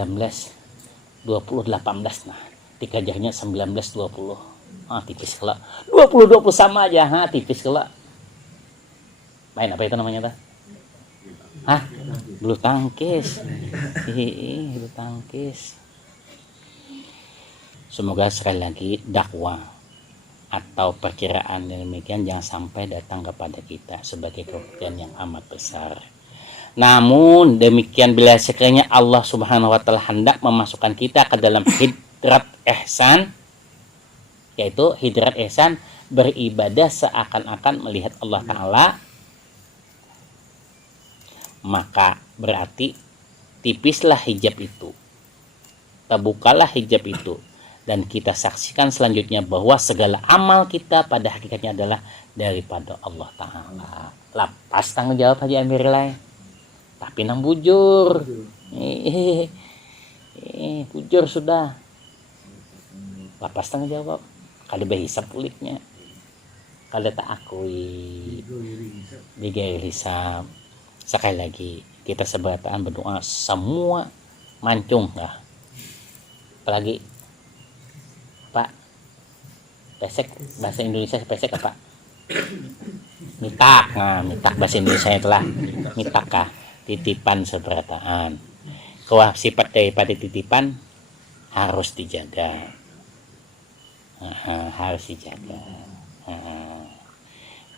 20-18, nah dikajarnya 19-20, tipis kelak. 20-20 sama aja, tipis kelak. Main apa itu namanya tuh? Bulu tangkis. Bulu tangkis. Semoga sekali lagi dakwah atau perkiraan demikian jangan sampai datang kepada kita sebagai kerugian yang amat besar. Namun demikian bila sekiranya Allah Subhanahu wa taala hendak memasukkan kita ke dalam hidrat ihsan, yaitu hidrat ihsan beribadah seakan-akan melihat Allah Ta'ala, maka berarti tipislah hijab itu, terbukalah hijab itu, dan kita saksikan selanjutnya bahwa segala amal kita pada hakikatnya adalah daripada Allah Ta'ala. Lepas tanggung jawab Haji Amir lain, tapi nang bujur, bujur sudah, lepas tanggung jawab. Kalau berhisap pulitnya, kalau tak akui digair hisap. Sekali lagi kita seberataan berdoa semua mancung lah, apalagi Pak pesek, bahasa Indonesia pesek apa? Mitak. Nah, mitak bahasa Indonesia itulah mitakah, titipan seberataan. Sifat daripada titipan harus dijaga. Harus dijaga.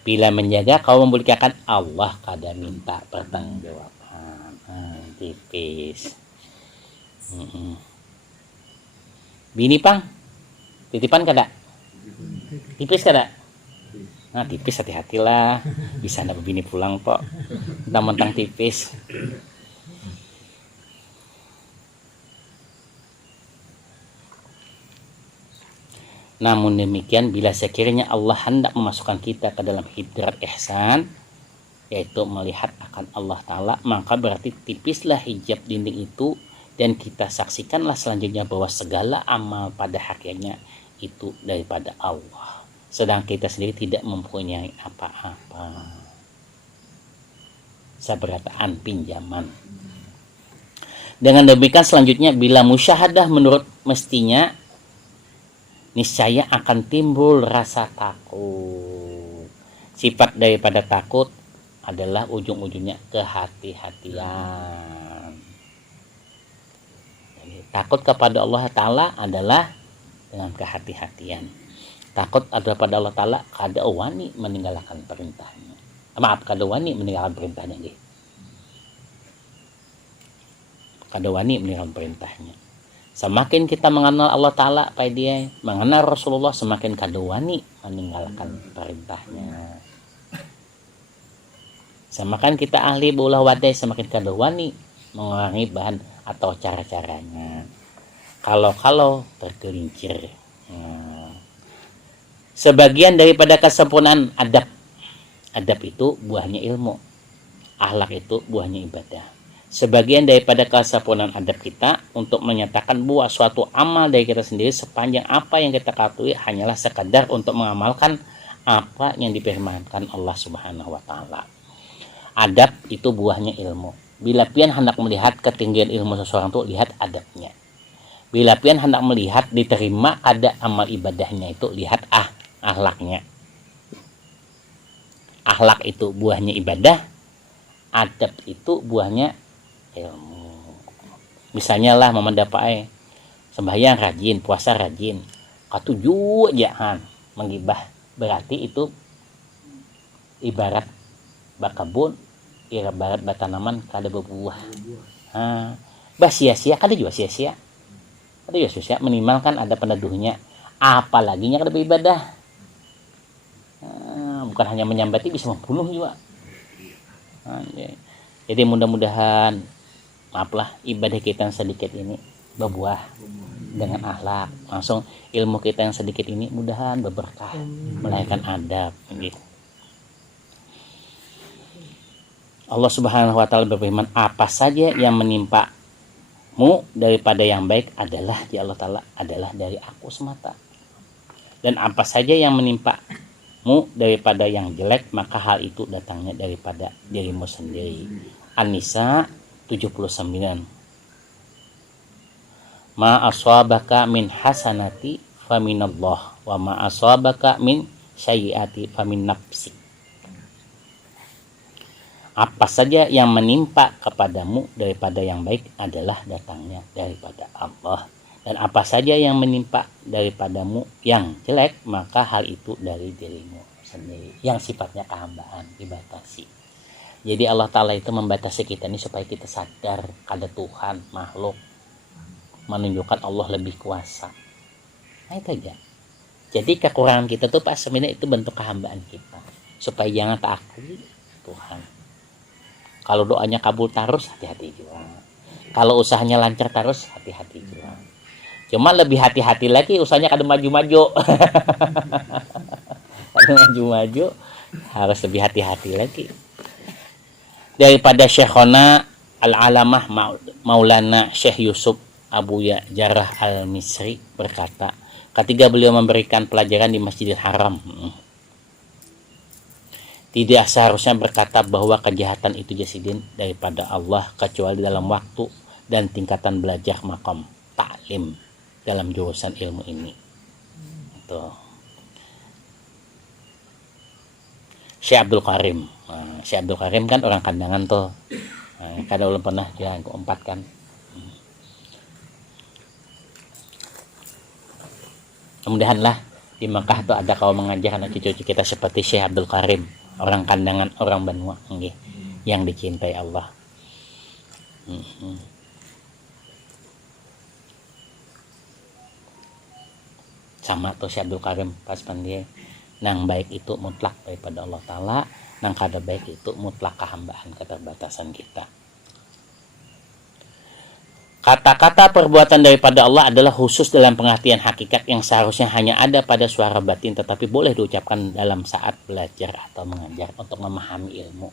Bila menjaga kau membukakan, Allah kada minta pertanggungjawaban. Tipis. Bini Pang, titipan kada? Tipis kada? Nah, tipis hati-hatilah. Bisa nak bini pulang kok. Mentang-mentang tipis. Namun demikian, bila sekiranya Allah hendak memasukkan kita ke dalam hidrat ihsan, yaitu melihat akan Allah Ta'ala, maka berarti tipislah hijab dinding itu, dan kita saksikanlah selanjutnya bahwa segala amal pada hakikatnya itu daripada Allah, sedang kita sendiri tidak mempunyai apa-apa, seberataan pinjaman. Dengan demikian selanjutnya, bila musyahadah menurut mestinya, niscaya akan timbul rasa takut. Sifat daripada takut adalah ujung-ujungnya kehati-hatian. Jadi, takut kepada Allah Ta'ala adalah dengan kehati-hatian. Takut adalah pada Allah Ta'ala kada wani meninggalkan perintahnya. Kada wani meninggalkan perintahnya. kada wani meninggalkan perintahnya. Semakin kita mengenal Allah Ta'ala, dia mengenal Rasulullah, semakin kada wani meninggalkan perintahnya. Semakin kita ahli baulah wadai, semakin kada wani mengurangi bahan atau cara-caranya. Kalau tergelincir. Sebagian daripada kesempurnaan adab. Adab itu buahnya ilmu. Akhlak itu buahnya ibadah. Sebagian daripada kesempurnaan adab kita untuk menyatakan bahwa suatu amal dari kita sendiri sepanjang apa yang kita ketahui hanyalah sekadar untuk mengamalkan apa yang difirmankan Allah Subhanahu wa Ta'ala. Adab itu buahnya ilmu. Bila pian hendak melihat ketinggian ilmu seseorang itu, lihat adabnya. Bila pian hendak melihat diterima ada amal ibadahnya itu, lihat akhlaknya. Akhlak itu buahnya ibadah, adab itu buahnya ilmu. Misalnya lah memendapai sembahyang rajin, puasa rajin, katuju aja menggibah, berarti itu ibarat bakabun, ibarat batanaman kada berbuah. Bah sia-sia, kada juga sia-sia. Kada juga sia-sia, minimal kan ada peneduhnya. Apalagi nya kada beribadah. Bukan hanya menyambati, bisa membunuh juga. Jadi mudah-mudahan, maaflah, ibadah kita yang sedikit ini berbuah dengan akhlak. Langsung ilmu kita yang sedikit ini mudahan berberkah, melahirkan adab. Gitu. Allah Subhanahu wa Ta'ala berfirman, apa saja yang menimpamu daripada yang baik adalah di Allah Ta'ala adalah dari aku semata. Dan apa saja yang menimpamu daripada yang jelek, maka hal itu datangnya daripada dirimu sendiri. An-Nisa 79. Ma aswabaka min hasanati faminallah wa ma aswabaka min sayyiati famin nafsik. Apa saja yang menimpa kepadamu daripada yang baik adalah datangnya daripada Allah. Dan apa saja yang menimpa daripadamu yang jelek, maka hal itu dari dirimu sendiri. Yang sifatnya kehambaan, dibatasi. Jadi Allah Ta'ala itu membatasi kita ini supaya kita sadar kada Tuhan, makhluk. Menunjukkan Allah lebih kuasa. Nah itu aja. Jadi kekurangan kita tuh pas sebenarnya itu bentuk kehambaan kita. Supaya jangan takut Tuhan. Kalau doanya kabul terus, hati-hati juga. Kalau usahanya lancar terus, hati-hati juga. Cuma lebih hati-hati lagi usahanya kada maju-maju. Kada maju-maju, harus lebih hati-hati lagi. Daripada Syekhona Al-Alamah Maulana Syekh Yusuf Abu Jarrah Al-Misri berkata, ketika beliau memberikan pelajaran di Masjidil Haram, tidak seharusnya berkata bahwa kejahatan itu jasidin daripada Allah kecuali dalam waktu dan tingkatan belajar makom taklim dalam jurusan ilmu ini. Tuh. Syekh Abdul Karim. Syekh Abdul Karim kan orang kandangan tuh. Kada ulun pernah dia keempat kan. Mudah-mudahan lah di Mekah tuh ada kaum mengajar anak cucu kita seperti Syekh Abdul Karim. Orang kandangan orang Banua yang dicintai Allah. Sama tuh Syekh Abdul Karim pas pandai nang baik itu mutlak daripada Allah Ta'ala, nang kada baik itu mutlak kehambaan keterbatasan kita. Kata-kata perbuatan daripada Allah adalah khusus dalam pengertian hakikat yang seharusnya hanya ada pada suara batin, tetapi boleh diucapkan dalam saat belajar atau mengajar untuk memahami ilmu.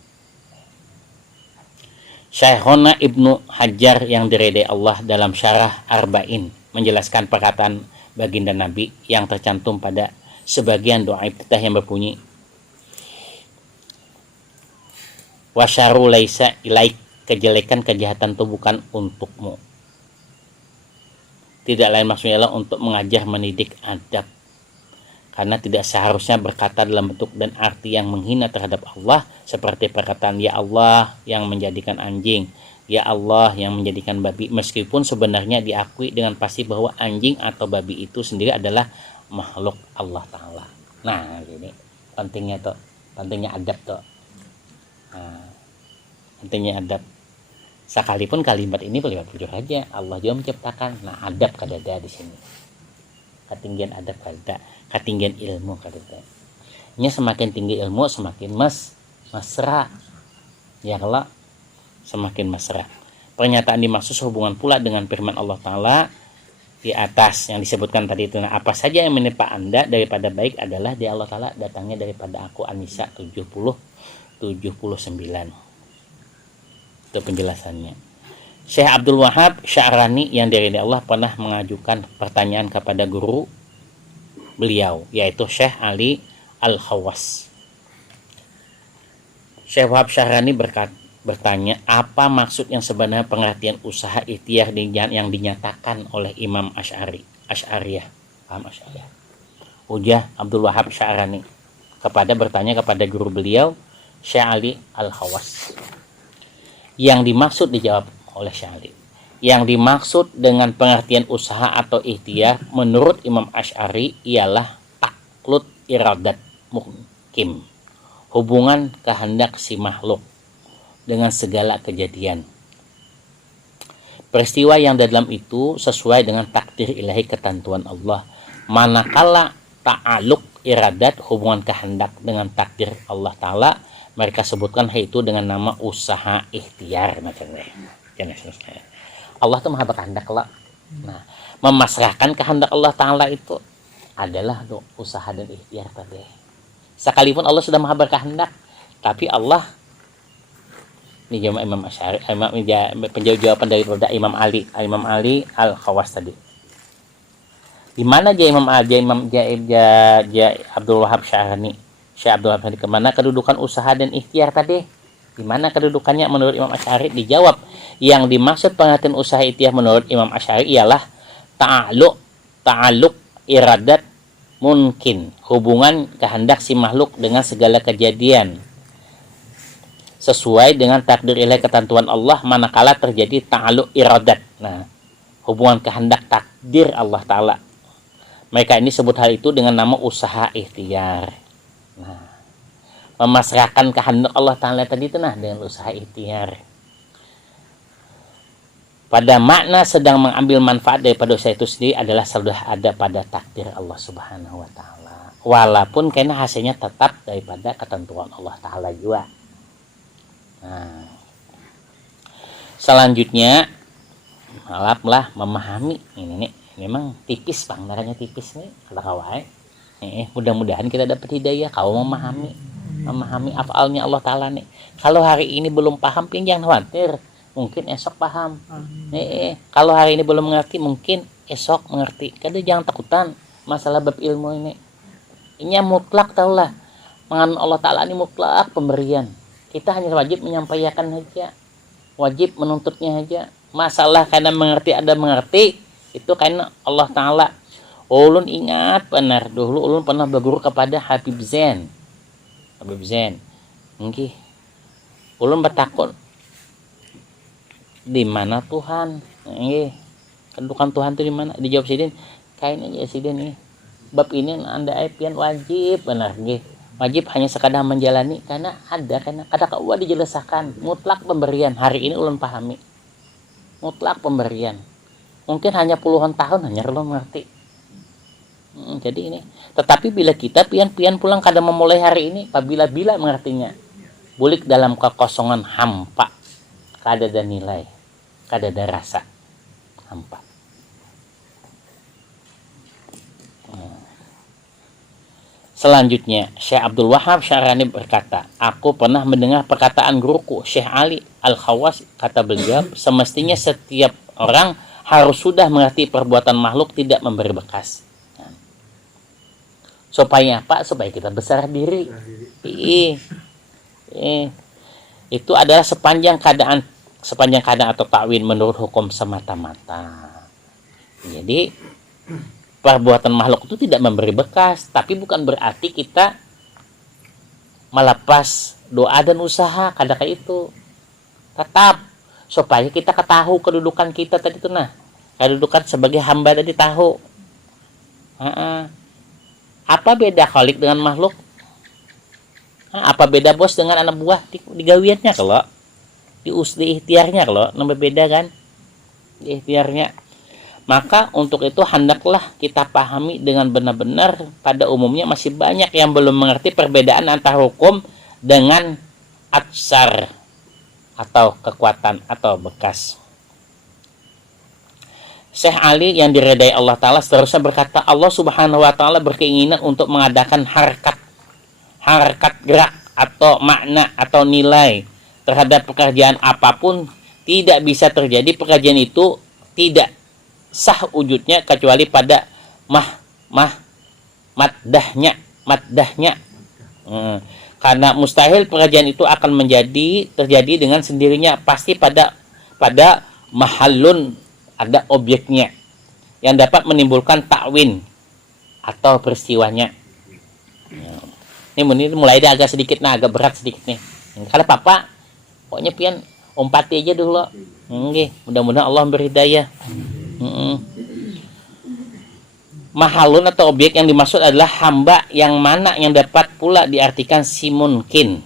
Syekhona Ibnu Hajar yang diridai Allah dalam syarah Arba'in menjelaskan perkataan baginda Nabi yang tercantum pada sebagian doa iftitah yang berbunyi, wasyaru laisa ilaik, kejelekan kejahatan itu bukan untukmu. Tidak lain maksudnya adalah untuk mengajar mendidik adab, karena tidak seharusnya berkata dalam bentuk dan arti yang menghina terhadap Allah, seperti perkataan ya Allah yang menjadikan anjing, ya Allah yang menjadikan babi, meskipun sebenarnya diakui dengan pasti bahwa anjing atau babi itu sendiri adalah makhluk Allah Ta'ala. Nah ini pentingnya tuh, pentingnya adab tuh. Pentingnya adab. Sekalipun kalimat ini kalimat jujur aja, Allah juga menciptakan. Nah, adab kadada di sini. Ketinggian adab kadada, ketinggian ilmu kadada. Nya semakin tinggi ilmu semakin mesra. Ya kalau semakin mesra. Pernyataan dimaksud hubungan pula dengan firman Allah Ta'ala di atas yang disebutkan tadi itu. Nah, apa saja yang menimpa Anda daripada baik adalah di Allah Ta'ala datangnya daripada aku. An-Nisa 79. Itu penjelasannya. Syekh Abdul Wahab Sya'rani yang dari Allah pernah mengajukan pertanyaan kepada guru beliau, yaitu Syekh Ali Al-Khawas. Syekh Wahab Sya'rani bertanya, apa maksud yang sebenarnya pengertian usaha ikhtiar yang dinyatakan oleh Imam Asy'ariyah. Paham Asy'ariyah? Ujah Abdul Wahab Sya'rani bertanya kepada guru beliau Syekh Ali Al-Khawas. Yang dimaksud dijawab oleh Syekh Ali. Yang dimaksud dengan pengertian usaha atau ikhtiar menurut Imam Asy'ari ialah taklud iradat muhkim, hubungan kehendak si makhluk dengan segala kejadian. Peristiwa yang dalam itu sesuai dengan takdir ilahi ketentuan Allah. Manakala ta'aluk iradat hubungan kehendak dengan takdir Allah Ta'ala, mereka sebutkan itu dengan nama usaha ikhtiar macamnya. Allah tuh maha berkehendak lah. Nah, memasrahkan kehendak Allah Ta'ala itu adalah usaha dan ikhtiar tadi. Sekalipun Allah sudah maha berkehendak, tapi Allah ini jawab Imam Asy'ari, penjawab jawaban dari Imam Ali Al-Khawas tadi. Di mana aja Abdul Wahab Sya'rani? Syekh Abdul Wahab Sya'rani kemana kedudukan usaha dan ikhtiar tadi? Di mana kedudukannya menurut Imam Asy'ari? Dijawab, yang dimaksud pengertian usaha ikhtiar menurut Imam Asy'ari ialah ta'aluk iradat mungkin, hubungan kehendak si makhluk dengan segala kejadian sesuai dengan takdir ilahi ketentuan Allah manakala terjadi ta'aluk iradat. Nah, hubungan kehendak takdir Allah Ta'ala. Mereka ini sebut hal itu dengan nama usaha ikhtiar. Nah, memasrahkan kehendak Allah Ta'ala tadi itu dengan usaha ikhtiar. Pada makna sedang mengambil manfaat daripada usaha itu sendiri adalah sudah ada pada takdir Allah Subhanahu wa Ta'ala. Walaupun karena hasilnya tetap daripada ketentuan Allah Ta'ala juga. Nah, selanjutnya malah memahami ini nih, memang tipis bang, naranya tipis nih kalau kawai. Mudah-mudahan kita dapat hidayah kau memahami afalnya Allah Ta'ala nih. Kalau hari ini belum paham, jangan khawatir, mungkin esok paham. Kalau hari ini belum mengerti, mungkin esok mengerti. Kadang jangan takutan masalah bab ilmu ini. Ini mutlak tahulah, mengenai Allah Ta'ala ini mutlak pemberian. Kita hanya wajib menyampaikan saja, wajib menuntutnya saja. Masalah karena mengerti ada mengerti, itu karena Allah Ta'ala. Ulun ingat benar dulu ulun pernah berguru kepada Habib Zain. Nggih. Ulun bertakun, di mana Tuhan? Nggih. Kedudukan Tuhan itu di mana? Dijawab Sidin, kayaknya ya Sidin nih. Bab ini Anda pian wajib benar nggih. Wajib hanya sekadar menjalani karena kata kau dijelaskan mutlak pemberian. Hari ini ulun pahami. Mutlak pemberian. Mungkin hanya puluhan tahun hanya ulun mengerti. Jadi ini, tetapi bila kita pian pulang kadang memulai hari ini, apabila mengertinya, bulik dalam kekosongan hampa, kada ada nilai, kada ada rasa, hampa. Selanjutnya, Syekh Abdul Wahab Sya'rani berkata, aku pernah mendengar perkataan guruku Syekh Ali Al-Khawas, kata beliau, semestinya setiap orang harus sudah mengerti perbuatan makhluk tidak memberi bekas. Supaya apa? Supaya kita besar diri. Itu adalah sepanjang keadaan atau takwin menurut hukum semata-mata. Jadi perbuatan makhluk itu tidak memberi bekas, tapi bukan berarti kita melepas doa dan usaha kadang itu. Tetap supaya kita ketahui kedudukan kita tadi itu kedudukan sebagai hamba tadi tahu. Apa beda khalik dengan makhluk? Apa beda bos dengan anak buah di gawiannya kalau? di ikhtiarnya kalau nambah beda kan, di ikhtiarnya. Maka untuk itu hendaklah kita pahami dengan benar-benar. Pada umumnya masih banyak yang belum mengerti perbedaan antara hukum dengan atsar atau kekuatan atau bekas. Syekh Ali yang diridai Allah Ta'ala seterusnya berkata, Allah Subhanahu wa Ta'ala berkeinginan untuk mengadakan harakat gerak atau makna atau nilai terhadap pekerjaan apapun. Tidak bisa terjadi pekerjaan itu tidak sah wujudnya kecuali pada maddahnya. Karena mustahil pekerjaan itu akan terjadi dengan sendirinya, pasti pada mahallun, ada objeknya yang dapat menimbulkan takwin atau peristiwanya. Ini mulai agak sedikit, agak berat sedikit nih. Karena papa pokoknya pian umpati aja dulu. Mudah-mudahan Allah beri hidayah. Mahalun atau objek yang dimaksud adalah hamba yang mana yang dapat pula diartikan si mungkin.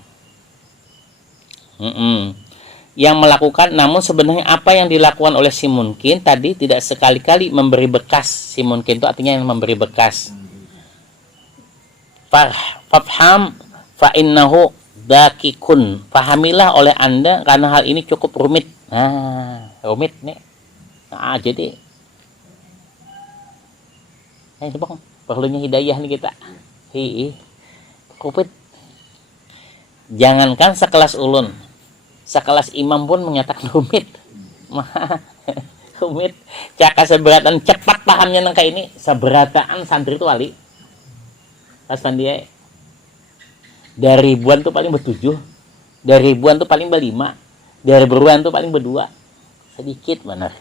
Yang melakukan, namun sebenarnya apa yang dilakukan oleh si mungkin tadi tidak sekali-kali memberi bekas. Si mungkin itu artinya yang memberi bekas. Fafham fa innahu dakikun. Pahamilah oleh Anda karena hal ini cukup rumit. Rumit nih. Jadi itu bang, perlunya hidayah nih kita. Rumit. Jangankan sekelas ulun, sekelas imam pun menyatakan rumit. Rumit. Caka seberatan cepat pahamnya nangka ini. Seberataan santri itu wali. Pasan dia dari ribuan tuh paling bertujuh, dari ribuan tuh paling berlima, dari ribuan tuh paling berdua, sedikit benar.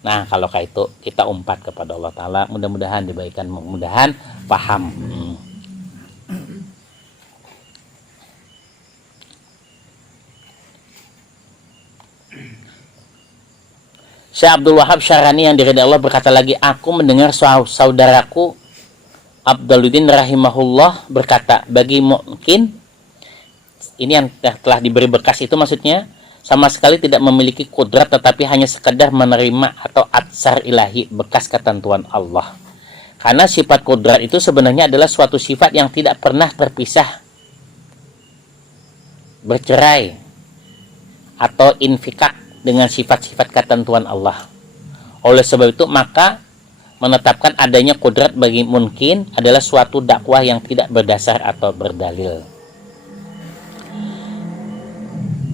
Nah kalau kayak itu kita umpat kepada Allah Ta'ala, mudah-mudahan diberikan, mudah-mudahan paham. Syekh Abdul Wahab Syarani yang diridai Allah berkata lagi, aku mendengar saudaraku Abduluddin rahimahullah berkata, bagi mungkin, ini yang telah diberi bekas itu maksudnya, sama sekali tidak memiliki kudrat tetapi hanya sekedar menerima atau atsar ilahi, bekas ketentuan Allah. Karena sifat kudrat itu sebenarnya adalah suatu sifat yang tidak pernah terpisah, bercerai atau infikak dengan sifat-sifat ketentuan Allah. Oleh sebab itu maka menetapkan adanya kudrat bagi mungkin adalah suatu dakwah yang tidak berdasar atau berdalil.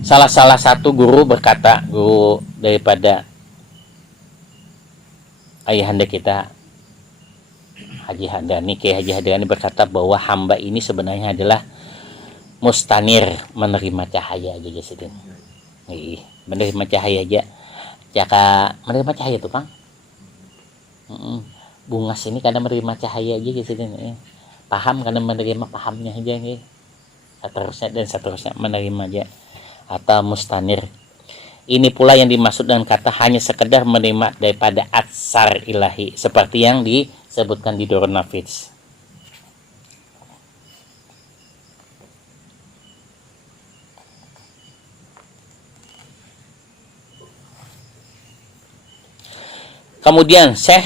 Salah satu guru berkata, guru daripada ayahanda kita Haji Hadani, Kiai Haji Hadani berkata bahwa hamba ini sebenarnya adalah mustanir, menerima cahaya aja Jasidin. Menerima cahaya aja. Jaka menerima cahaya tuh Bang. Bungas ini kadang menerima cahaya aja Jasidin. Paham kadang menerima pahamnya aja nih. Seterusnya menerima aja. Atau mustanir. Ini pula yang dimaksud dengan kata hanya sekedar menerima daripada atsar ilahi, seperti yang disebutkan di Durrun Nafis. Kemudian Syekh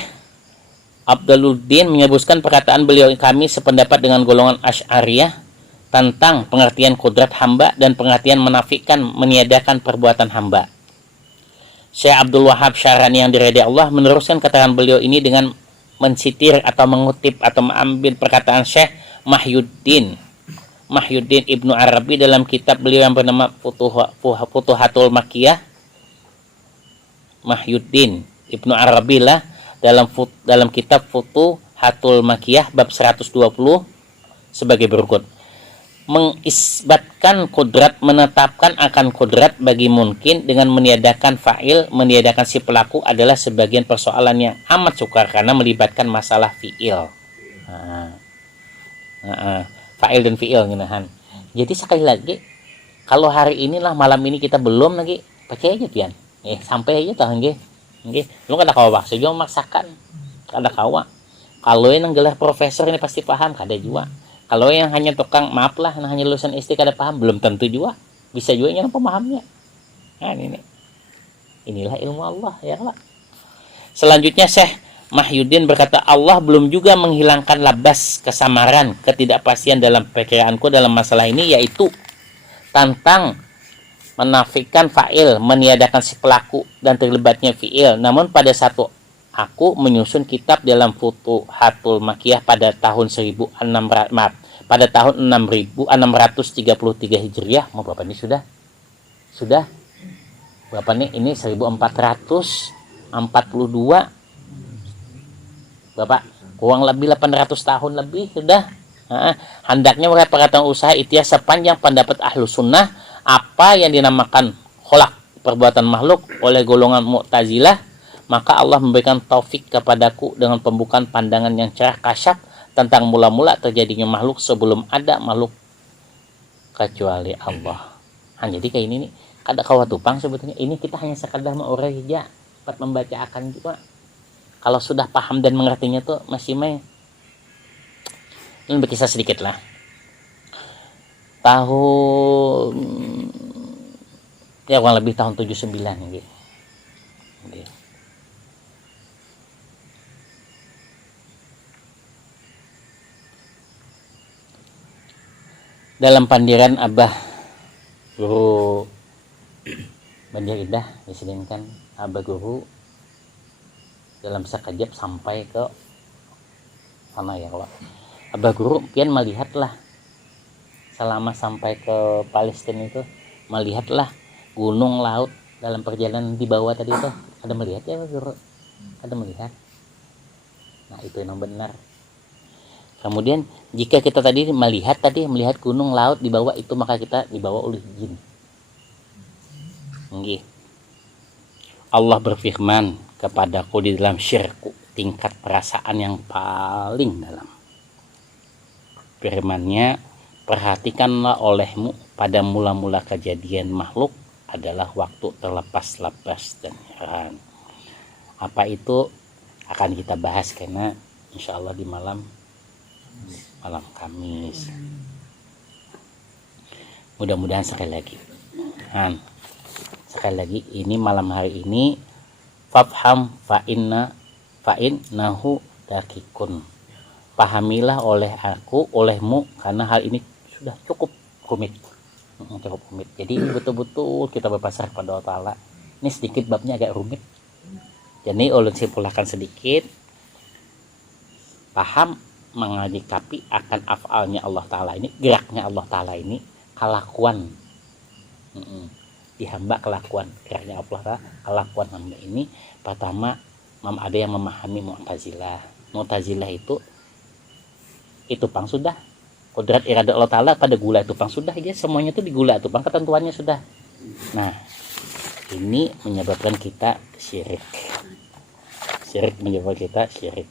Abduluddin menyebutkan perkataan beliau, kami sependapat dengan golongan Asy'ariyah tentang pengertian kudrat hamba dan pengertian menafikan, meniadakan perbuatan hamba. Syekh Abdul Wahab Syarani yang diridai Allah meneruskan keterangan beliau ini dengan mensitir atau mengutip atau mengambil perkataan Syekh Mahyuddin Ibnu Arabi dalam kitab beliau yang bernama Futuhatul Makkiyah. Mahyuddin Ibnu Arabi lah dalam kitab Futuhatul Makkiyah bab 120 sebagai berikut. Mengisbatkan kudrat, menetapkan akan kudrat bagi mungkin dengan meniadakan fa'il, meniadakan si pelaku adalah sebagian persoalan yang amat sukar karena melibatkan masalah fi'il. Fa'il dan fi'il ginahan. Jadi sekali lagi, kalau hari inilah malam ini kita belum lagi, pakai aja pian. Sampai aja tahan nggih. Lu kada kawa bakso juga memaksakan. Kada kawa. Kalau yang gelar profesor ini pasti paham, kada juga. Kalau yang hanya tukang, maaf lah, hanya lulusan SD kada paham, belum tentu juga. Bisa juga yang pemahamnya. Nah, inilah ilmu Allah ya Allah. Selanjutnya Syekh Mahyuddin berkata, Allah belum juga menghilangkan labas kesamaran, ketidakpastian dalam pikiranku dalam masalah ini, yaitu tentang menafikan fa'il, meniadakan si pelaku dan terlibatnya fi'il. Namun pada satu aku menyusun kitab dalam Futuhatul Makkiyah pada tahun 6633 Hijriah. Mau berapa ini sudah? Sudah berapa nih? Ini 1442. Bapak, kurang lebih 800 tahun lebih sudah. Hendaknya perkataan usaha ikhtiar sepanjang pendapat ahlu sunnah, apa yang dinamakan kholak, perbuatan makhluk, oleh golongan Mu'tazilah, maka Allah memberikan taufik kepadaku dengan pembukaan pandangan yang cerah kasyaf tentang mula-mula terjadinya makhluk sebelum ada makhluk kecuali Allah. Jadi kayak ini nih, kada kawat tupang sebetulnya. Ini kita hanya sekadar mengurainya, dapat membaca akan juga. Kalau sudah paham dan mengertinya tuh masih ini berkisah sedikit lah. Tahun ya kurang lebih tahun 79 gitu. Dalam pandiran Abah Guru Banjar Indah disediakan Abah Guru dalam sekejap sampai ke sana ya Allah. Abah Guru pian melihatlah selama sampai ke Palestina itu, melihatlah gunung, laut dalam perjalanan di bawah tadi itu. Ada melihat ya Abah Guru? Ada melihat. Nah itu yang benar. Kemudian jika kita melihat gunung, laut di bawah itu, maka kita dibawa oleh jin. Nggih. Allah berfirman kepadaku di dalam syirku, tingkat perasaan yang paling dalam. Firman-Nya, perhatikanlah olehmu pada mula-mula kejadian makhluk adalah waktu terlepas-lepas dan heran. Apa itu akan kita bahas karena insya Allah di malam Kamis. Mudah-mudahan sekali lagi ini malam hari ini fafham fa'innahu dakikun. Pahamilah olehmu karena hal ini sudah cukup rumit. Jadi betul-betul kita berpasrah pada Allah Ta'ala. Ini sedikit babnya agak rumit. Jadi ulun simpulkan sedikit. Paham mengikapi akan afalnya Allah Ta'ala ini, geraknya Allah Ta'ala ini, kelakuan di hamba, kelakuan geraknya Allah Ta'ala, kelakuan hamba ini. Pertama, ada yang memahami Mu'tazilah itu pang sudah kodrat irada Allah Ta'ala pada gula itu pang sudah aja, semuanya itu digula itu pang ketentuannya sudah. Nah ini menyebabkan kita syirik menyebabkan kita syirik.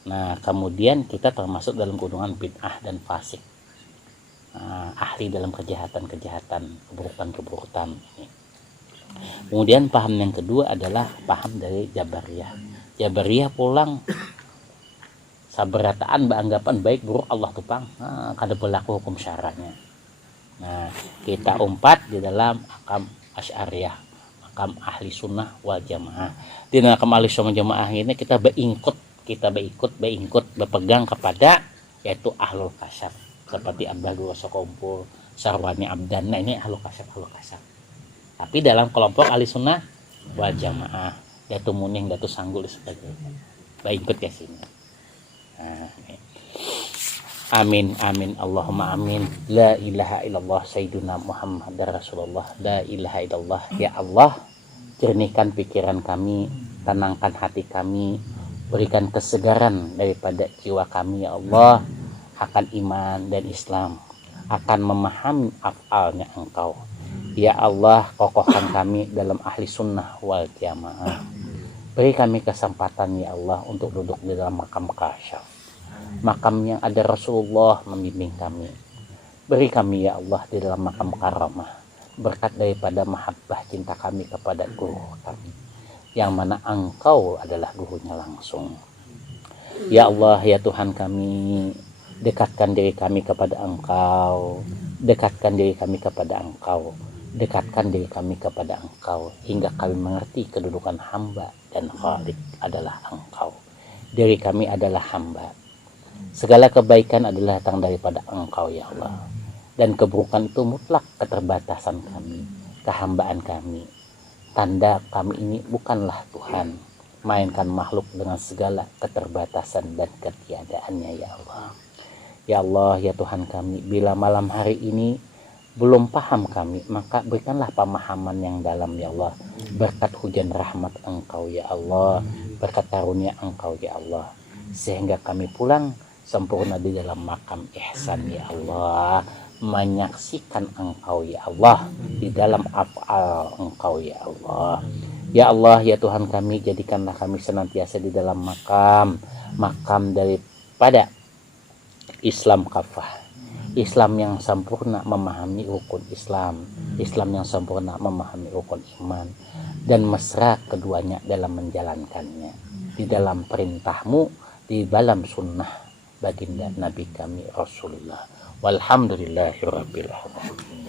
Nah kemudian kita termasuk dalam golongan bid'ah dan fasik, ahli dalam kejahatan, keburukan ini. Kemudian paham yang kedua adalah paham dari Jabariyah pulang saberataan beranggapan baik buruk Allah tupang, kada berlaku hukum syara'nya. Nah kita umpat di dalam akam Asy'ariyah, akam ahli sunnah wal jamaah. Di dalam akam ahli sunnah jamaah ini kita beingkut berpegang kepada yaitu ahlul kasyaf seperti Abah Guru Sokompul, Sarwani Abdan. Nah ini ahlul kasyaf. Tapi dalam kelompok ahli sunnah wal jamaah yaitu Muning, Datu Sanggul dan sebagainya, beingkut ke sini. Amin Allahumma amin. La ilaha illallah sayyiduna Muhammad Rasulullah. La ilaha illallah. Ya Allah, jernihkan pikiran kami, tenangkan hati kami, berikan kesegaran daripada jiwa kami ya Allah, akan iman dan Islam, akan memahami afalnya Engkau ya Allah. Kokohkan kami dalam ahli sunnah wal jamaah. Beri kami kesempatan ya Allah untuk duduk di dalam makam kasyaf, makam yang ada Rasulullah membimbing kami. Beri kami ya Allah di dalam makam karamah berkat daripada mahabbah cinta kami kepada guru kami, yang mana Engkau adalah gurunya langsung. Ya Allah ya Tuhan kami, dekatkan diri kami kepada Engkau, Dekatkan diri kami kepada Engkau hingga kami mengerti kedudukan hamba dan Khalik adalah Engkau. Diri kami adalah hamba. Segala kebaikan adalah datang daripada Engkau ya Allah. Dan keburukan itu mutlak keterbatasan kami, kehambaan kami. Tanda kami ini bukanlah Tuhan, mainkan makhluk dengan segala keterbatasan dan ketiadaannya ya Allah. Ya Allah ya Tuhan kami, bila malam hari ini belum paham kami, maka berikanlah pemahaman yang dalam ya Allah. Berkat hujan rahmat Engkau ya Allah, berkat karunia Engkau ya Allah, sehingga kami pulang sempurna di dalam makam ihsan ya Allah, menyaksikan Engkau ya Allah di dalam af'al Engkau ya Allah. Ya Allah ya Tuhan kami, jadikanlah kami senantiasa di dalam makam daripada Islam kafah, Islam yang sempurna memahami rukun Islam, Islam yang sempurna memahami rukun iman, dan mesra keduanya dalam menjalankannya di dalam perintahmu, di dalam sunnah baginda Nabi kami Rasulullah. Walhamdulillahirabbil alamin.